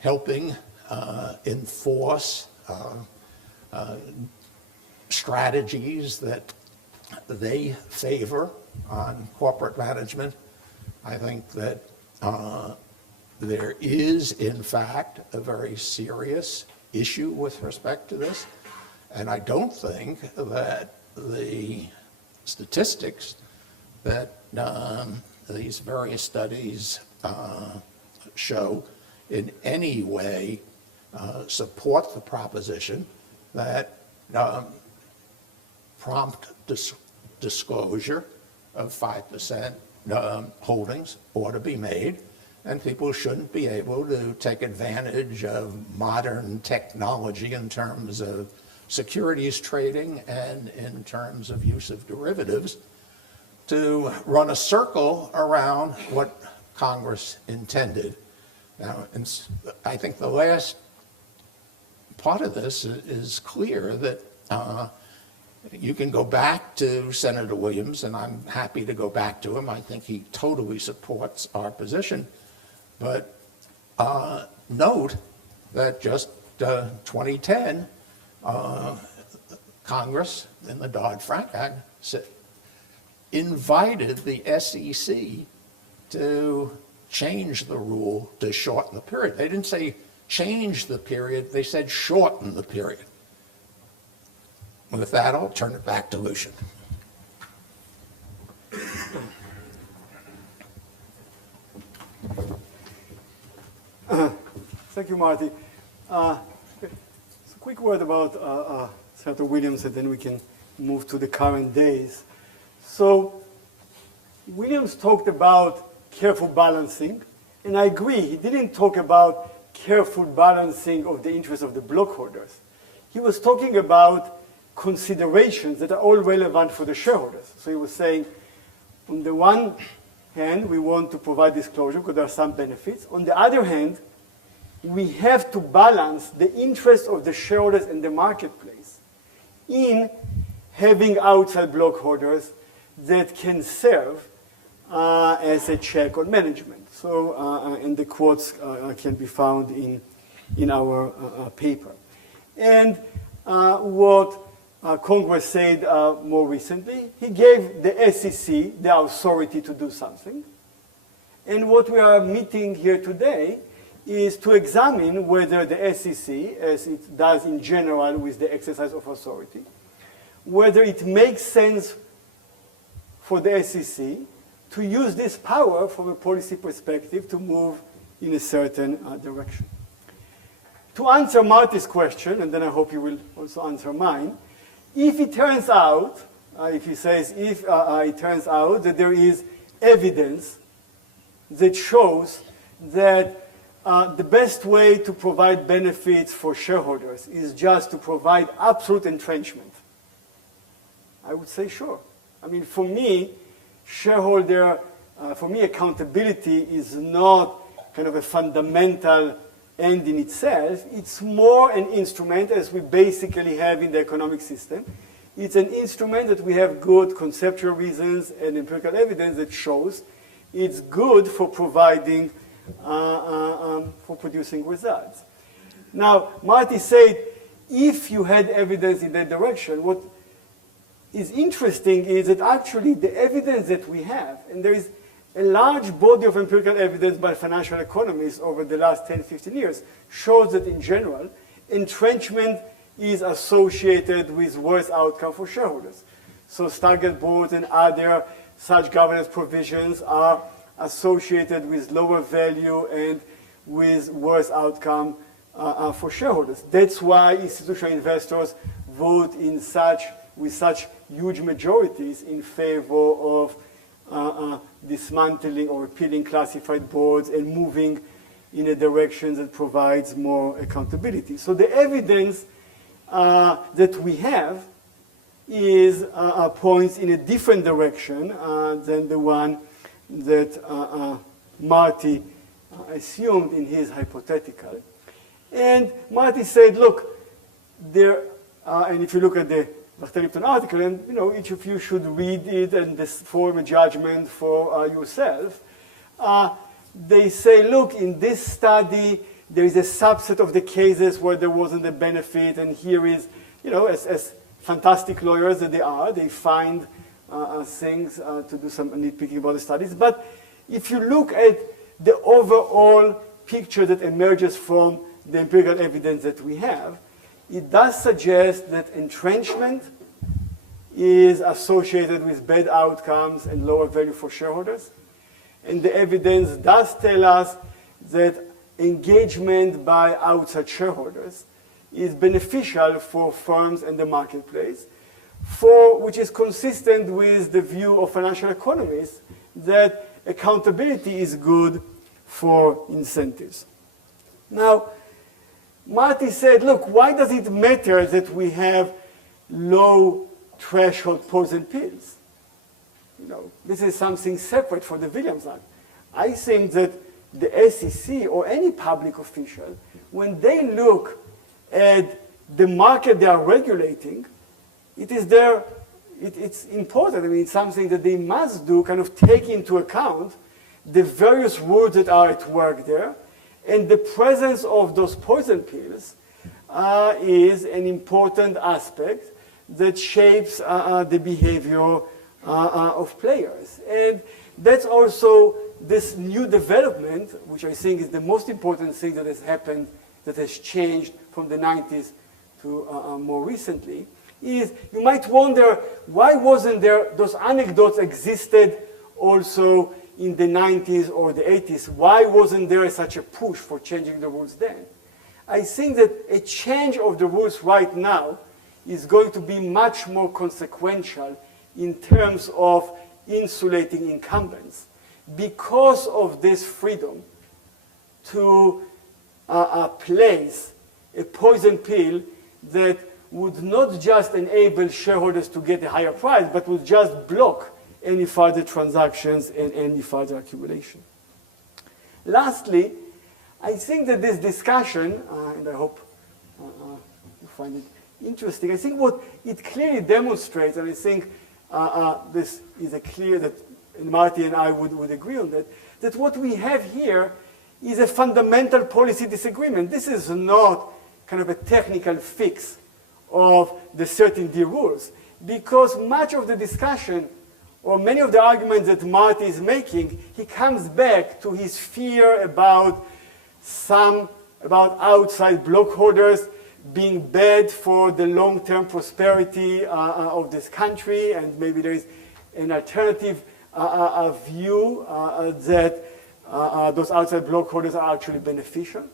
helping enforce strategies that they favor on corporate management. I think that there is, in fact, a very serious issue with respect to this. And I don't think that the statistics that these various studies show in any way support the proposition that prompt disclosure of 5% holdings ought to be made, and people shouldn't be able to take advantage of modern technology in terms of securities trading and in terms of use of derivatives to run a circle around what Congress intended. Now, I think the last part of this is clear that you can go back to Senator Williams, and I'm happy to go back to him. I think he totally supports our position. But note that just 2010, Congress, in the Dodd-Frank Act, invited the SEC to change the rule to shorten the period. They didn't say change the period, they said shorten the period. With that, I'll turn it back to Lucian. Thank you, Marty. So a quick word about Senator Williams, and then we can move to the current days. So Williams talked about careful balancing, and I agree, he didn't talk about careful balancing of the interests of the blockholders. He was talking about considerations that are all relevant for the shareholders. So he was saying, on the one hand, we want to provide disclosure because there are some benefits. On the other hand, we have to balance the interests of the shareholders in the marketplace in having outside blockholders that can serve as a check on management. So, and the quotes can be found in our paper. And what Congress said more recently, he gave the SEC the authority to do something. And what we are meeting here today is to examine whether the SEC, as it does in general with the exercise of authority, whether it makes sense for the SEC to use this power from a policy perspective to move in a certain direction. To answer Marty's question, and then I hope you will also answer mine, if it turns out, if he says, if it turns out that there is evidence that shows that the best way to provide benefits for shareholders is just to provide absolute entrenchment? I would say sure. I mean, for me, accountability is not kind of a fundamental end in itself. It's more an instrument, as we basically have in the economic system. It's an instrument that we have good conceptual reasons and empirical evidence that shows it's good for providing, for producing results. Now, Marty said, if you had evidence in that direction, what is interesting is that actually the evidence that we have, and there is a large body of empirical evidence by financial economists over the last 10, 15 years, shows that in general, entrenchment is associated with worse outcome for shareholders. So staggered boards and other such governance provisions are associated with lower value and with worse outcome for shareholders. That's why institutional investors vote with such huge majorities in favor of dismantling or repealing classified boards and moving in a direction that provides more accountability. So the evidence that we have is points in a different direction than the one that Marty assumed in his hypothetical. And Marty said, look, and if you look at the Marty Lipton article, and each of you should read it and form a judgment for yourself. They say, look, in this study, there is a subset of the cases where there wasn't a benefit, and here is, as fantastic lawyers that they are, they find things to do some nitpicking about the studies. But if you look at the overall picture that emerges from the empirical evidence that we have, it does suggest that entrenchment is associated with bad outcomes and lower value for shareholders. And the evidence does tell us that engagement by outside shareholders is beneficial for firms and the marketplace, which is consistent with the view of financial economists that accountability is good for incentives. Now, Marty said, look, why does it matter that we have low threshold poison pills? This is something separate for the Williams Act. I think that the SEC or any public official, when they look at the market they are regulating, it's important. I mean, it's something that they must do, kind of take into account the various rules that are at work there. And the presence of those poison pills is an important aspect that shapes the behavior of players. And that's also this new development, which I think is the most important thing that has happened, that has changed from the 90s to more recently, is you might wonder, why wasn't there, those anecdotes existed also in the 90s or the 80s, why wasn't there such a push for changing the rules then? I think that a change of the rules right now is going to be much more consequential in terms of insulating incumbents because of this freedom to place a poison pill that would not just enable shareholders to get a higher price, but would just block any further transactions and any further accumulation. Lastly, I think that this discussion, and I hope you find it interesting, I think what it clearly demonstrates, and I think this is a clear that Marty and I would agree on that what we have here is a fundamental policy disagreement. This is not kind of a technical fix of the certainty rules, because much of the discussion or many of the arguments that Marty is making, he comes back to his fear about outside blockholders being bad for the long-term prosperity of this country, and maybe there is an alternative view that those outside blockholders are actually beneficial.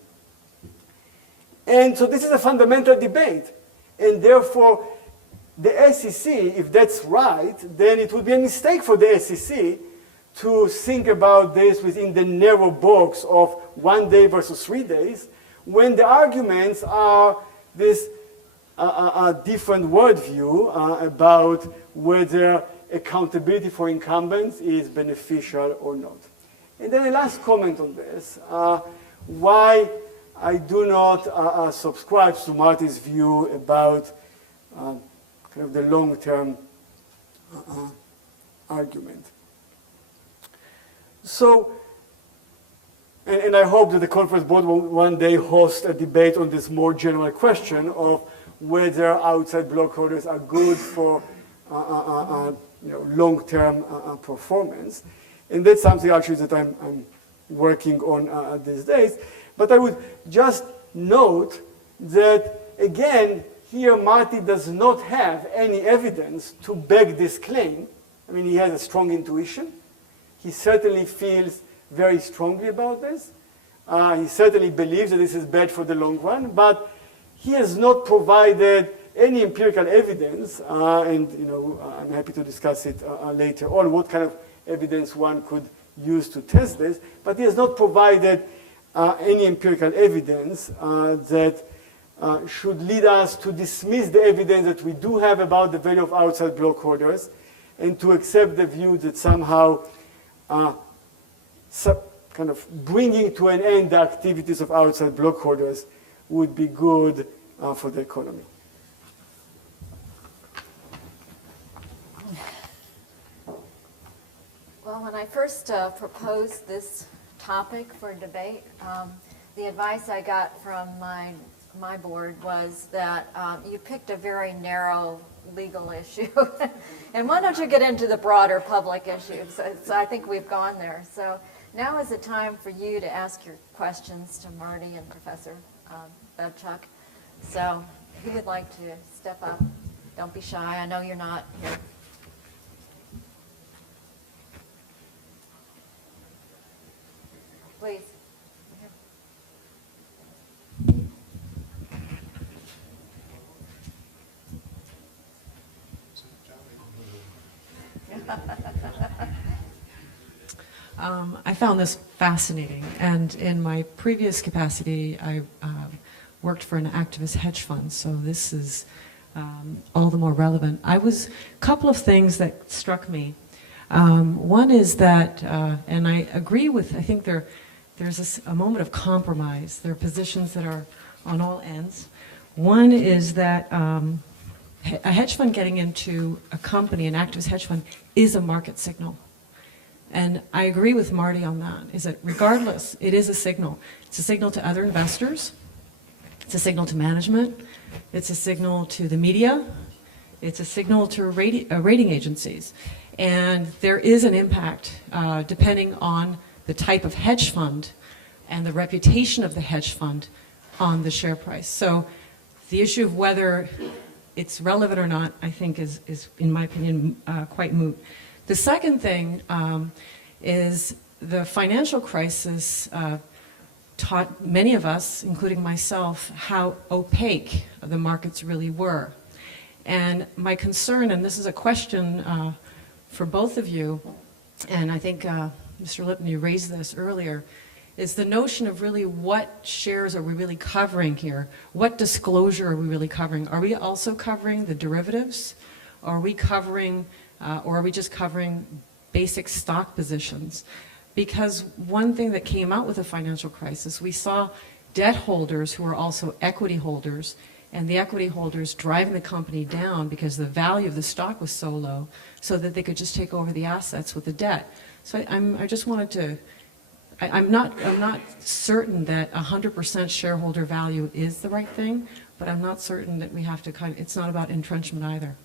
And so this is a fundamental debate, and therefore the SEC, if that's right, then it would be a mistake for the SEC to think about this within the narrow box of 1 day versus 3 days, when the arguments are this different worldview about whether accountability for incumbents is beneficial or not. And then a last comment on this, why I do not subscribe to Marty's view about kind of the long-term argument. So, and I hope that the conference board will one day host a debate on this more general question of whether outside blockholders are good for long-term performance. And that's something actually that I'm working on these days. But I would just note that, again, here Marty does not have any evidence to back this claim. I mean, he has a strong intuition. He certainly feels very strongly about this. He certainly believes that this is bad for the long run, but he has not provided any empirical evidence, and I'm happy to discuss it later on, what kind of evidence one could use to test this, but he has not provided any empirical evidence that should lead us to dismiss the evidence that we do have about the value of outside blockholders and to accept the view that somehow kind of bringing to an end the activities of outside blockholders would be good for the economy. Well, when I first proposed this topic for debate, the advice I got from my board was that you picked a very narrow legal issue. And why don't you get into the broader public issues? So I think we've gone there. So now is the time for you to ask your questions to Marty and Professor Bebchuk. So who would like to step up? Don't be shy. I know you're not here. Please. I found this fascinating, and in my previous capacity, I worked for an activist hedge fund, so this is all the more relevant. A couple of things that struck me. One is that, and I agree with, I think there's a moment of compromise. There are positions that are on all ends. One is that a hedge fund getting into a company, an activist hedge fund, is a market signal. And I agree with Marty on that, is that regardless, it is a signal. It's a signal to other investors. It's a signal to management. It's a signal to the media. It's a signal to rating agencies. And there is an impact depending on the type of hedge fund and the reputation of the hedge fund on the share price. So the issue of whether it's relevant or not, I think is in my opinion, quite moot. The second thing is the financial crisis taught many of us, including myself, how opaque the markets really were. And my concern, and this is a question for both of you, and I think Mr. Lipton, you raised this earlier, is the notion of really what shares are we really covering here? What disclosure are we really covering? Are we also covering the derivatives? Are we covering, or are we just covering basic stock positions? Because one thing that came out with the financial crisis, we saw debt holders who are also equity holders, and the equity holders driving the company down because the value of the stock was so low, so that they could just take over the assets with the debt. So I just wanted to, I'm not certain that 100% shareholder value is the right thing, but I'm not certain that we have to it's not about entrenchment either.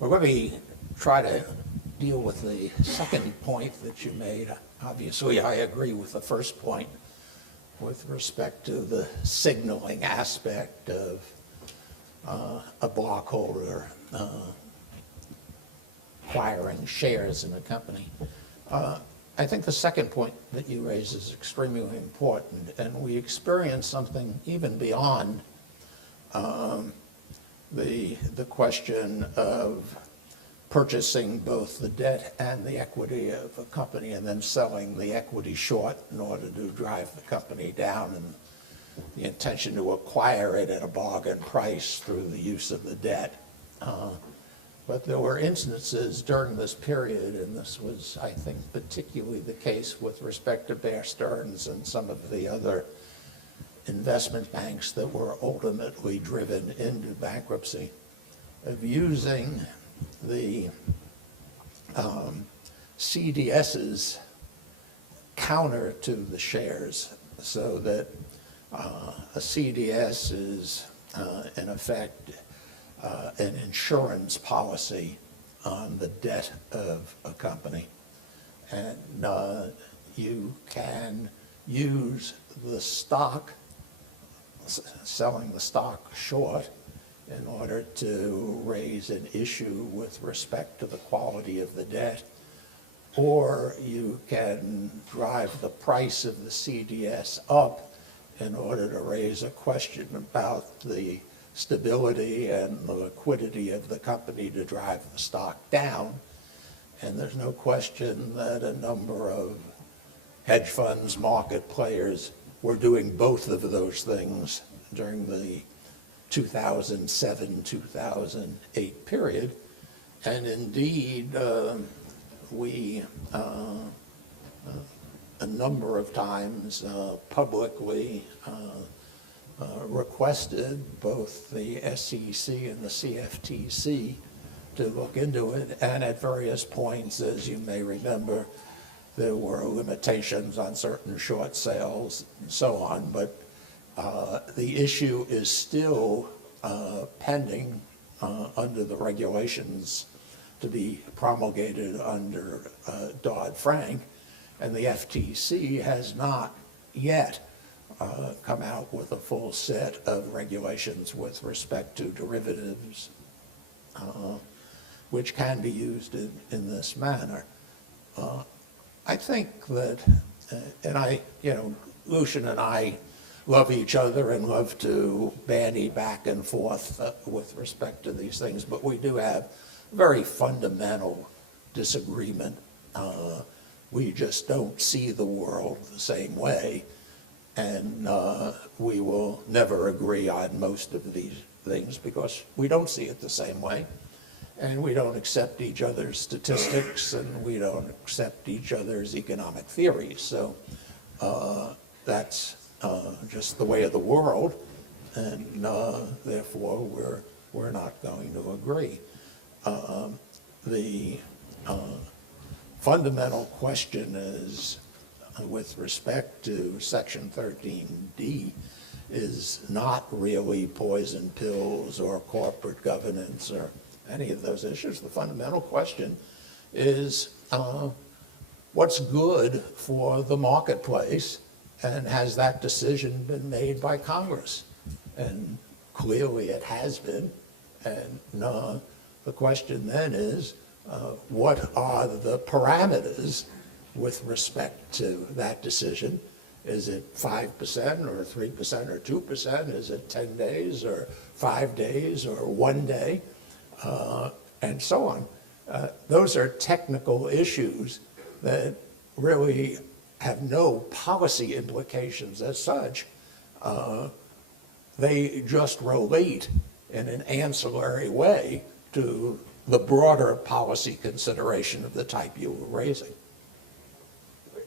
Well, let me try to deal with the second point that you made. Obviously, I agree with the first point with respect to the signaling aspect of a blockholder acquiring shares in a company. I think the second point that you raise is extremely important, and we experience something even beyond the question of purchasing both the debt and the equity of a company and then selling the equity short in order to drive the company down, and the intention to acquire it at a bargain price through the use of the debt. But there were instances during this period, and this was, I think, particularly the case with respect to Bear Stearns and some of the other investment banks that were ultimately driven into bankruptcy, of using the CDSs counter to the shares, so that a CDS is, in effect, an insurance policy on the debt of a company. And you can use the stock, selling the stock short, in order to raise an issue with respect to the quality of the debt, or you can drive the price of the CDS up in order to raise a question about the stability and the liquidity of the company to drive the stock down. And there's no question that a number of hedge funds, market players, were doing both of those things during the 2007-2008 period. And indeed, we a number of times publicly requested both the SEC and the CFTC to look into it, and at various points, as you may remember, there were limitations on certain short sales and so on, but the issue is still pending under the regulations to be promulgated under Dodd-Frank, and the FTC has not yet come out with a full set of regulations with respect to derivatives, which can be used in this manner. I think that, and Lucian and I love each other and love to bandy back and forth with respect to these things, but we do have very fundamental disagreement. We just don't see the world the same way, and we will never agree on most of these things because we don't see it the same way, and we don't accept each other's statistics, and we don't accept each other's economic theories. So that's just the way of the world, and therefore we're not going to agree. The fundamental question is, with respect to Section 13D, is not really poison pills or corporate governance or any of those issues. The fundamental question is what's good for the marketplace, and has that decision been made by Congress? And clearly it has been, and the question then is, what are the parameters with respect to that decision? Is it 5% or 3% or 2%? Is it 10 days or 5 days or 1 day? And so on. Those are technical issues that really have no policy implications as such. They just relate in an ancillary way to the broader policy consideration of the type you were raising.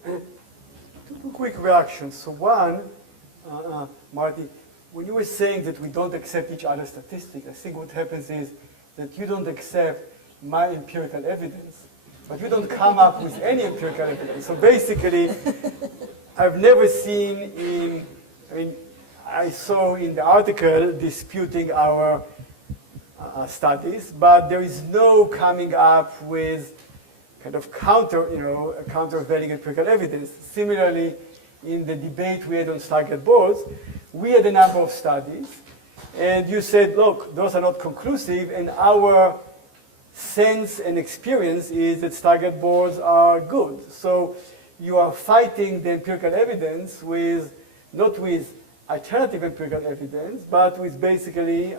Two quick reactions. So one, Marty, when you were saying that we don't accept each other's statistics, I think what happens is that you don't accept my empirical evidence, but you don't come up with any empirical evidence. So basically, I've never seen I saw in the article disputing our studies, but there is no coming up with kind of countervailing empirical evidence. Similarly, in the debate we had on Stargate boards, we had a number of studies, and you said, look, those are not conclusive, and our sense and experience is that Stargate boards are good. So you are fighting the empirical evidence not with alternative empirical evidence, but with basically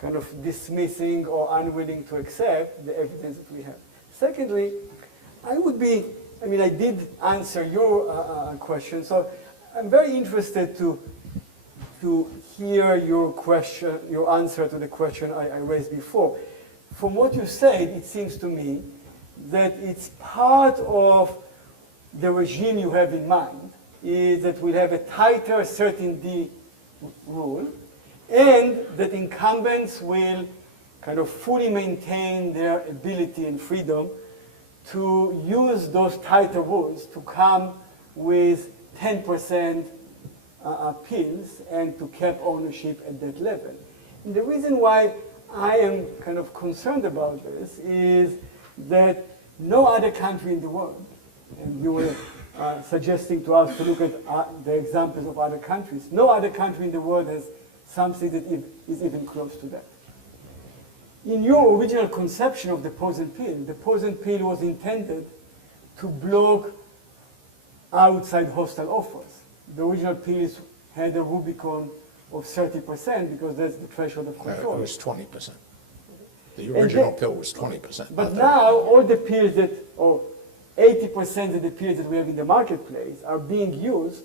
kind of dismissing or unwilling to accept the evidence that we have. Secondly, I did answer your question, so I'm very interested to hear your question, your answer to the question I raised before. From what you said, it seems to me that it's part of the regime you have in mind, is that we'll have a tighter certainty rule, and that incumbents will kind of fully maintain their ability and freedom to use those tighter rules to come with 10% appeals and to cap ownership at that level. And the reason why I am kind of concerned about this is that no other country in the world, and you were suggesting to us to look at the examples of other countries, no other country in the world has something that is even close to that. In your original conception of the poison pill was intended to block outside hostile offers. The original pill had a Rubicon of 30% because that's the threshold of control. It was 20%. The original pill was 20%. But now all the pills or 80% of the pills that we have in the marketplace are being used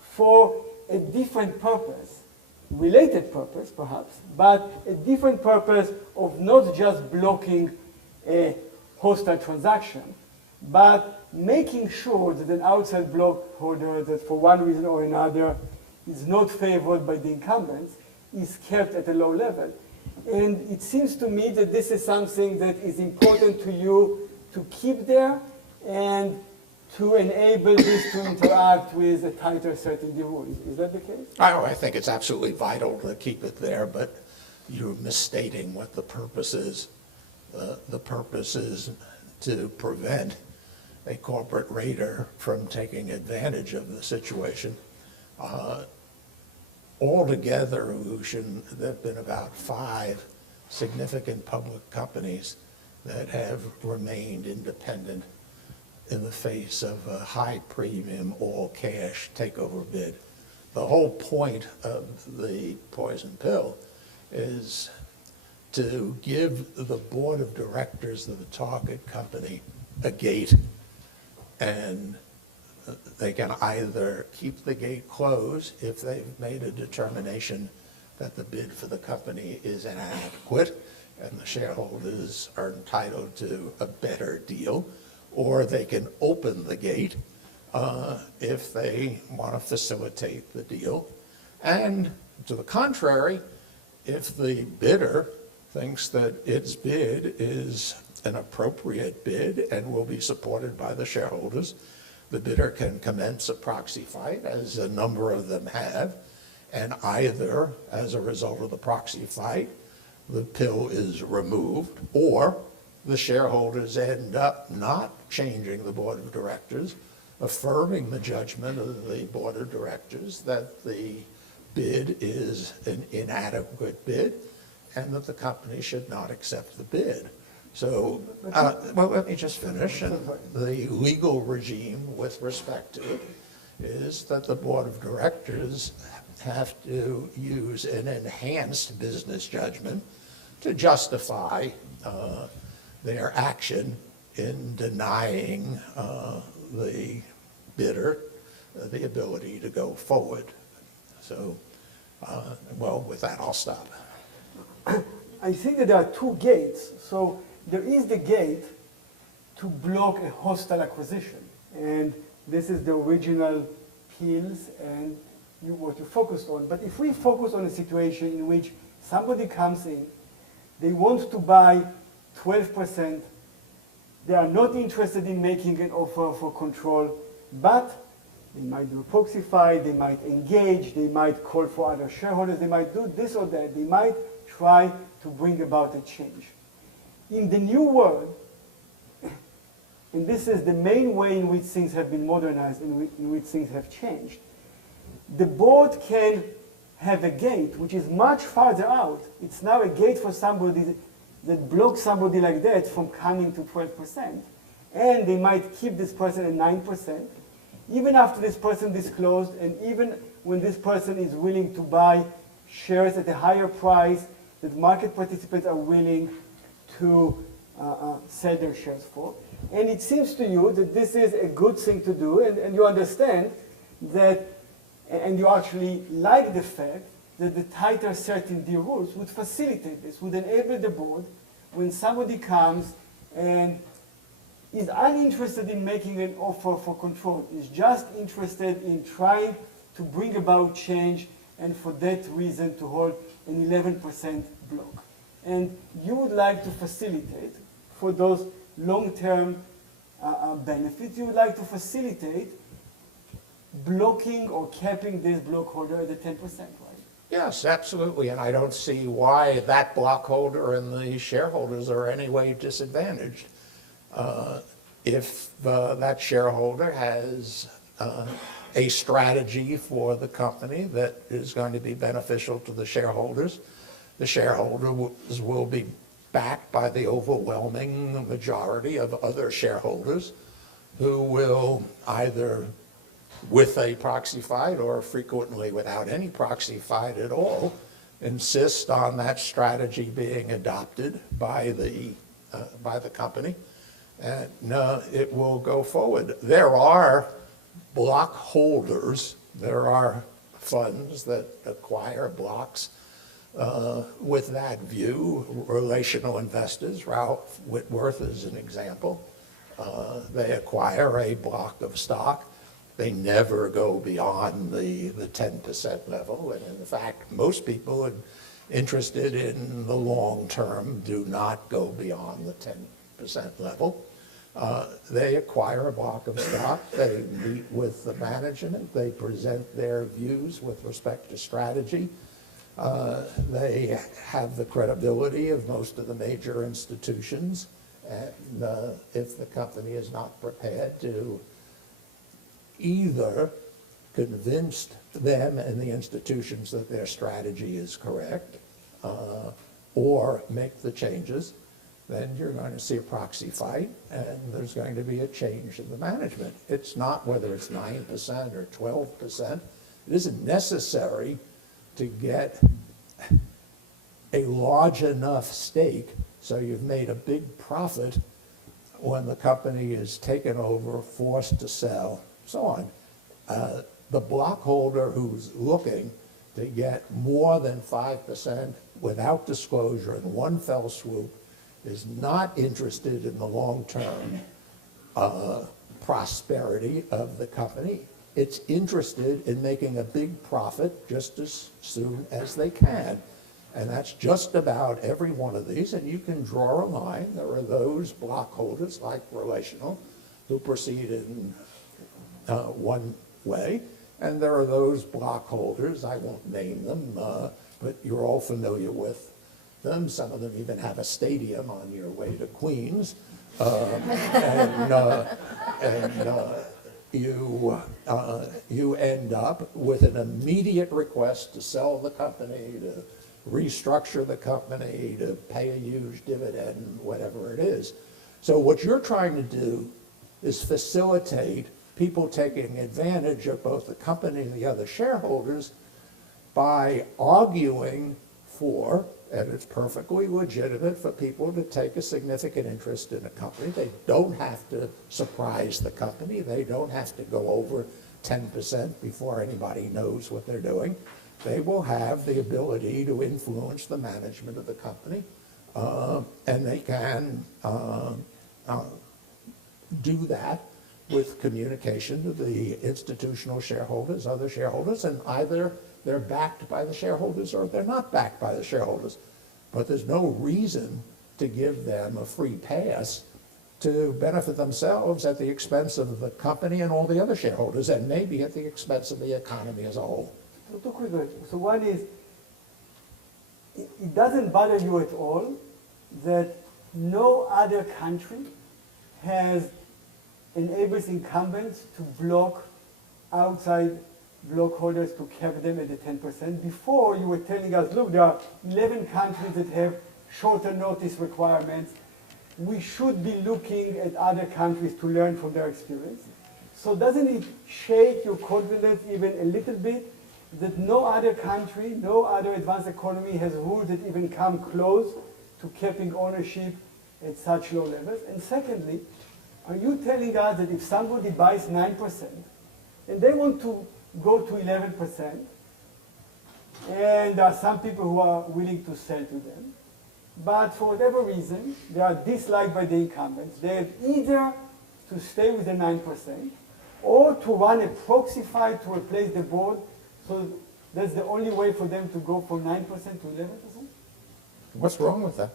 for a different purpose, related purpose perhaps, but a different purpose of not just blocking a hostile transaction, but making sure that an outside blockholder that for one reason or another is not favored by the incumbents is kept at a low level. And it seems to me that this is something that is important to you to keep there and to enable this to interact with a tighter certainty rule. Is that the case? I think it's absolutely vital to keep it there, but you're misstating what the purpose is. The purpose is to prevent a corporate raider from taking advantage of the situation. Altogether, Lucian, there have been about 5 significant public companies that have remained independent in the face of a high premium all cash takeover bid. The whole point of the poison pill is to give the board of directors of the target company a gate, and they can either keep the gate closed if they've made a determination that the bid for the company is inadequate and the shareholders are entitled to a better deal, or they can open the gate if they want to facilitate the deal. And to the contrary, if the bidder thinks that its bid is an appropriate bid and will be supported by the shareholders, the bidder can commence a proxy fight, as a number of them have, and either as a result of the proxy fight, the pill is removed, or the shareholders end up not changing the board of directors, affirming the judgment of the board of directors that the bid is an inadequate bid and that the company should not accept the bid. So, well, let me just finish. And the legal regime with respect to it is that the board of directors have to use an enhanced business judgment to justify their action in denying the bidder the ability to go forward. So, well, with that, I'll stop. I think that there are 2 gates. So there is the gate to block a hostile acquisition. And this is the original pills and what you focused on. But if we focus on a situation in which somebody comes in, they want to buy 12%, they are not interested in making an offer for control, but they might do a proxy fight, they might engage, they might call for other shareholders, they might do this or that, they might try to bring about a change. In the new world, and this is the main way in which things have been modernized, in which things have changed, the board can have a gate which is much farther out. It's now a gate for somebody that blocks somebody like that from coming to 12%. And they might keep this person at 9%, even after this person disclosed, and even when this person is willing to buy shares at a higher price that market participants are willing to sell their shares for. And it seems to you that this is a good thing to do, and you understand that, and you actually like the fact that the tighter certainty rules would facilitate this, would enable the board, when somebody comes and is uninterested in making an offer for control, is just interested in trying to bring about change, and for that reason to hold an 11% block. And you would like to facilitate, for those long-term benefits, you would like to facilitate blocking or capping this blockholder at the 10%, right? Yes, absolutely, and I don't see why that blockholder and the shareholders are any way disadvantaged. If that shareholder has a strategy for the company that is going to be beneficial to the shareholders will be backed by the overwhelming majority of other shareholders who will either with a proxy fight or frequently without any proxy fight at all, insist on that strategy being adopted by the company, and it will go forward. There are block holders, there are funds that acquire blocks with that view, relational investors. Ralph Whitworth is an example. They acquire a block of stock. They never go beyond the 10% level. And in fact, most people interested in the long term do not go beyond the 10% level. They acquire a block of stock. They meet with the management. They present their views with respect to strategy. They have the credibility of most of the major institutions. And if the company is not prepared to either convince them and the institutions that their strategy is correct, or make the changes, then you're going to see a proxy fight, and there's going to be a change in the management. It's not whether it's 9% or 12%. It isn't necessary to get a large enough stake so you've made a big profit when the company is taken over, forced to sell, so on. The blockholder who's looking to get more than 5% without disclosure in one fell swoop is not interested in the long-term prosperity of the company. It's interested in making a big profit just as soon as they can. And that's just about every one of these. And you can draw a line. There are those blockholders, like Relational, who proceed in one way. And there are those blockholders, I won't name them, but you're all familiar with them. Some of them even have a stadium on your way to Queens. You end up with an immediate request to sell the company, to restructure the company, to pay a huge dividend, whatever it is. So what you're trying to do is facilitate people taking advantage of both the company and the other shareholders by arguing for, and it's perfectly legitimate for people to take a significant interest in a company. They don't have to surprise the company. They don't have to go over 10% before anybody knows what they're doing. They will have the ability to influence the management of the company, and they can do that with communication to the institutional shareholders, other shareholders, and either they're backed by the shareholders or they're not backed by the shareholders. But there's no reason to give them a free pass to benefit themselves at the expense of the company and all the other shareholders, and maybe at the expense of the economy as a whole. So two quick questions. So one is, it doesn't bother you at all that no other country enables incumbents to block outside blockholders, to cap them at the 10%. Before, you were telling us, look, there are 11 countries that have shorter notice requirements. We should be looking at other countries to learn from their experience. So doesn't it shake your confidence even a little bit that no other country, no other advanced economy has rules that even come close to capping ownership at such low levels? And secondly, are you telling us that if somebody buys 9% and they want to go to 11%, and there are some people who are willing to sell to them, but for whatever reason, they are disliked by the incumbents, they have either to stay with the 9% or to run a proxy fight to replace the board, so that's the only way for them to go from 9% to 11%? What's wrong with that?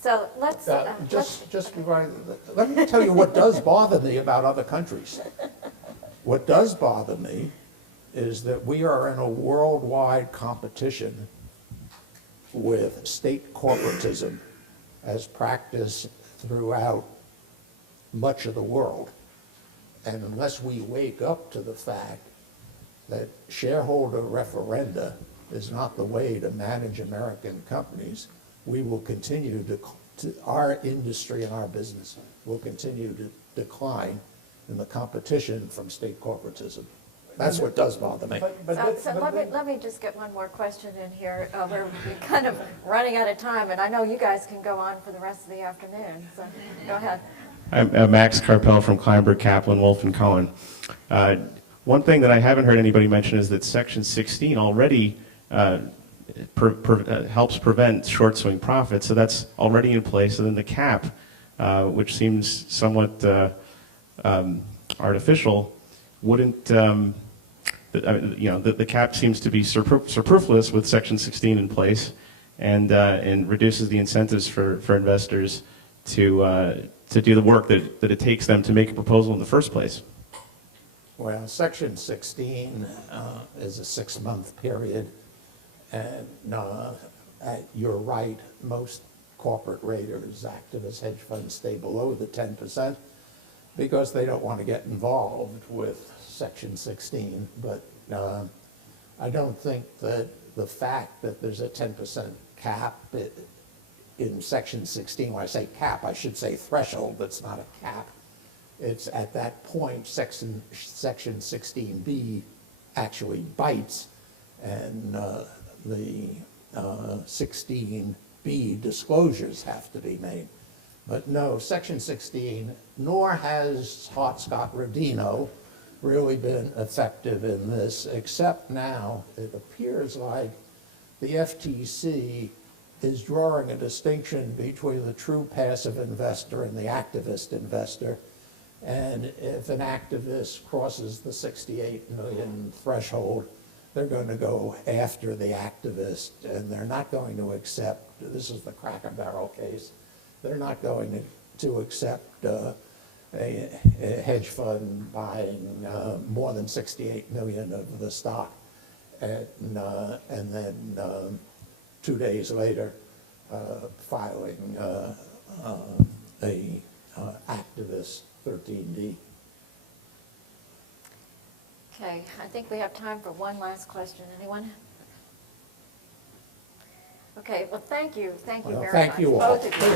So let's, Let me tell you what does bother me about other countries. What does bother me is that we are in a worldwide competition with state corporatism as practiced throughout much of the world. And unless we wake up to the fact that shareholder referenda is not the way to manage American companies, we will continue to our industry and our business will continue to decline in the competition from state corporatism. That's what does bother me. let me just get one more question in here. We're kind of running out of time, and I know you guys can go on for the rest of the afternoon, so go ahead. I'm Max Carpel from Kleinberg, Kaplan, Wolf & Cohen. One thing that I haven't heard anybody mention is that Section 16 already helps prevent short swing profits, so that's already in place. And then the cap, which seems somewhat artificial, wouldn't, the cap seems to be superfluous with Section 16 in place, and reduces the incentives for investors to do the work that it takes them to make a proposal in the first place. Well, Section 16 is a 6-month period, and you're right, most corporate raiders, activists, hedge funds stay below the 10% because they don't want to get involved with Section 16. But I don't think that the fact that there's a 10% cap in Section 16, when I say cap, I should say threshold, that's not a cap. It's at that point, Section 16B actually bites, and the 16B disclosures have to be made. But no, Section 16, nor has Hart-Scott-Rodino really been effective in this, except now it appears like the FTC is drawing a distinction between the true passive investor and the activist investor. And if an activist crosses the 68 million threshold, they're going to go after the activist, and they're not going to accept, this is the Cracker Barrel case, they're not going to accept a hedge fund buying more than 68 million of the stock, and then 2 days later filing a activist 13D. Okay, I think we have time for one last question. Anyone? Okay, well, thank you. Thank you very much. Thank you all. Both of you.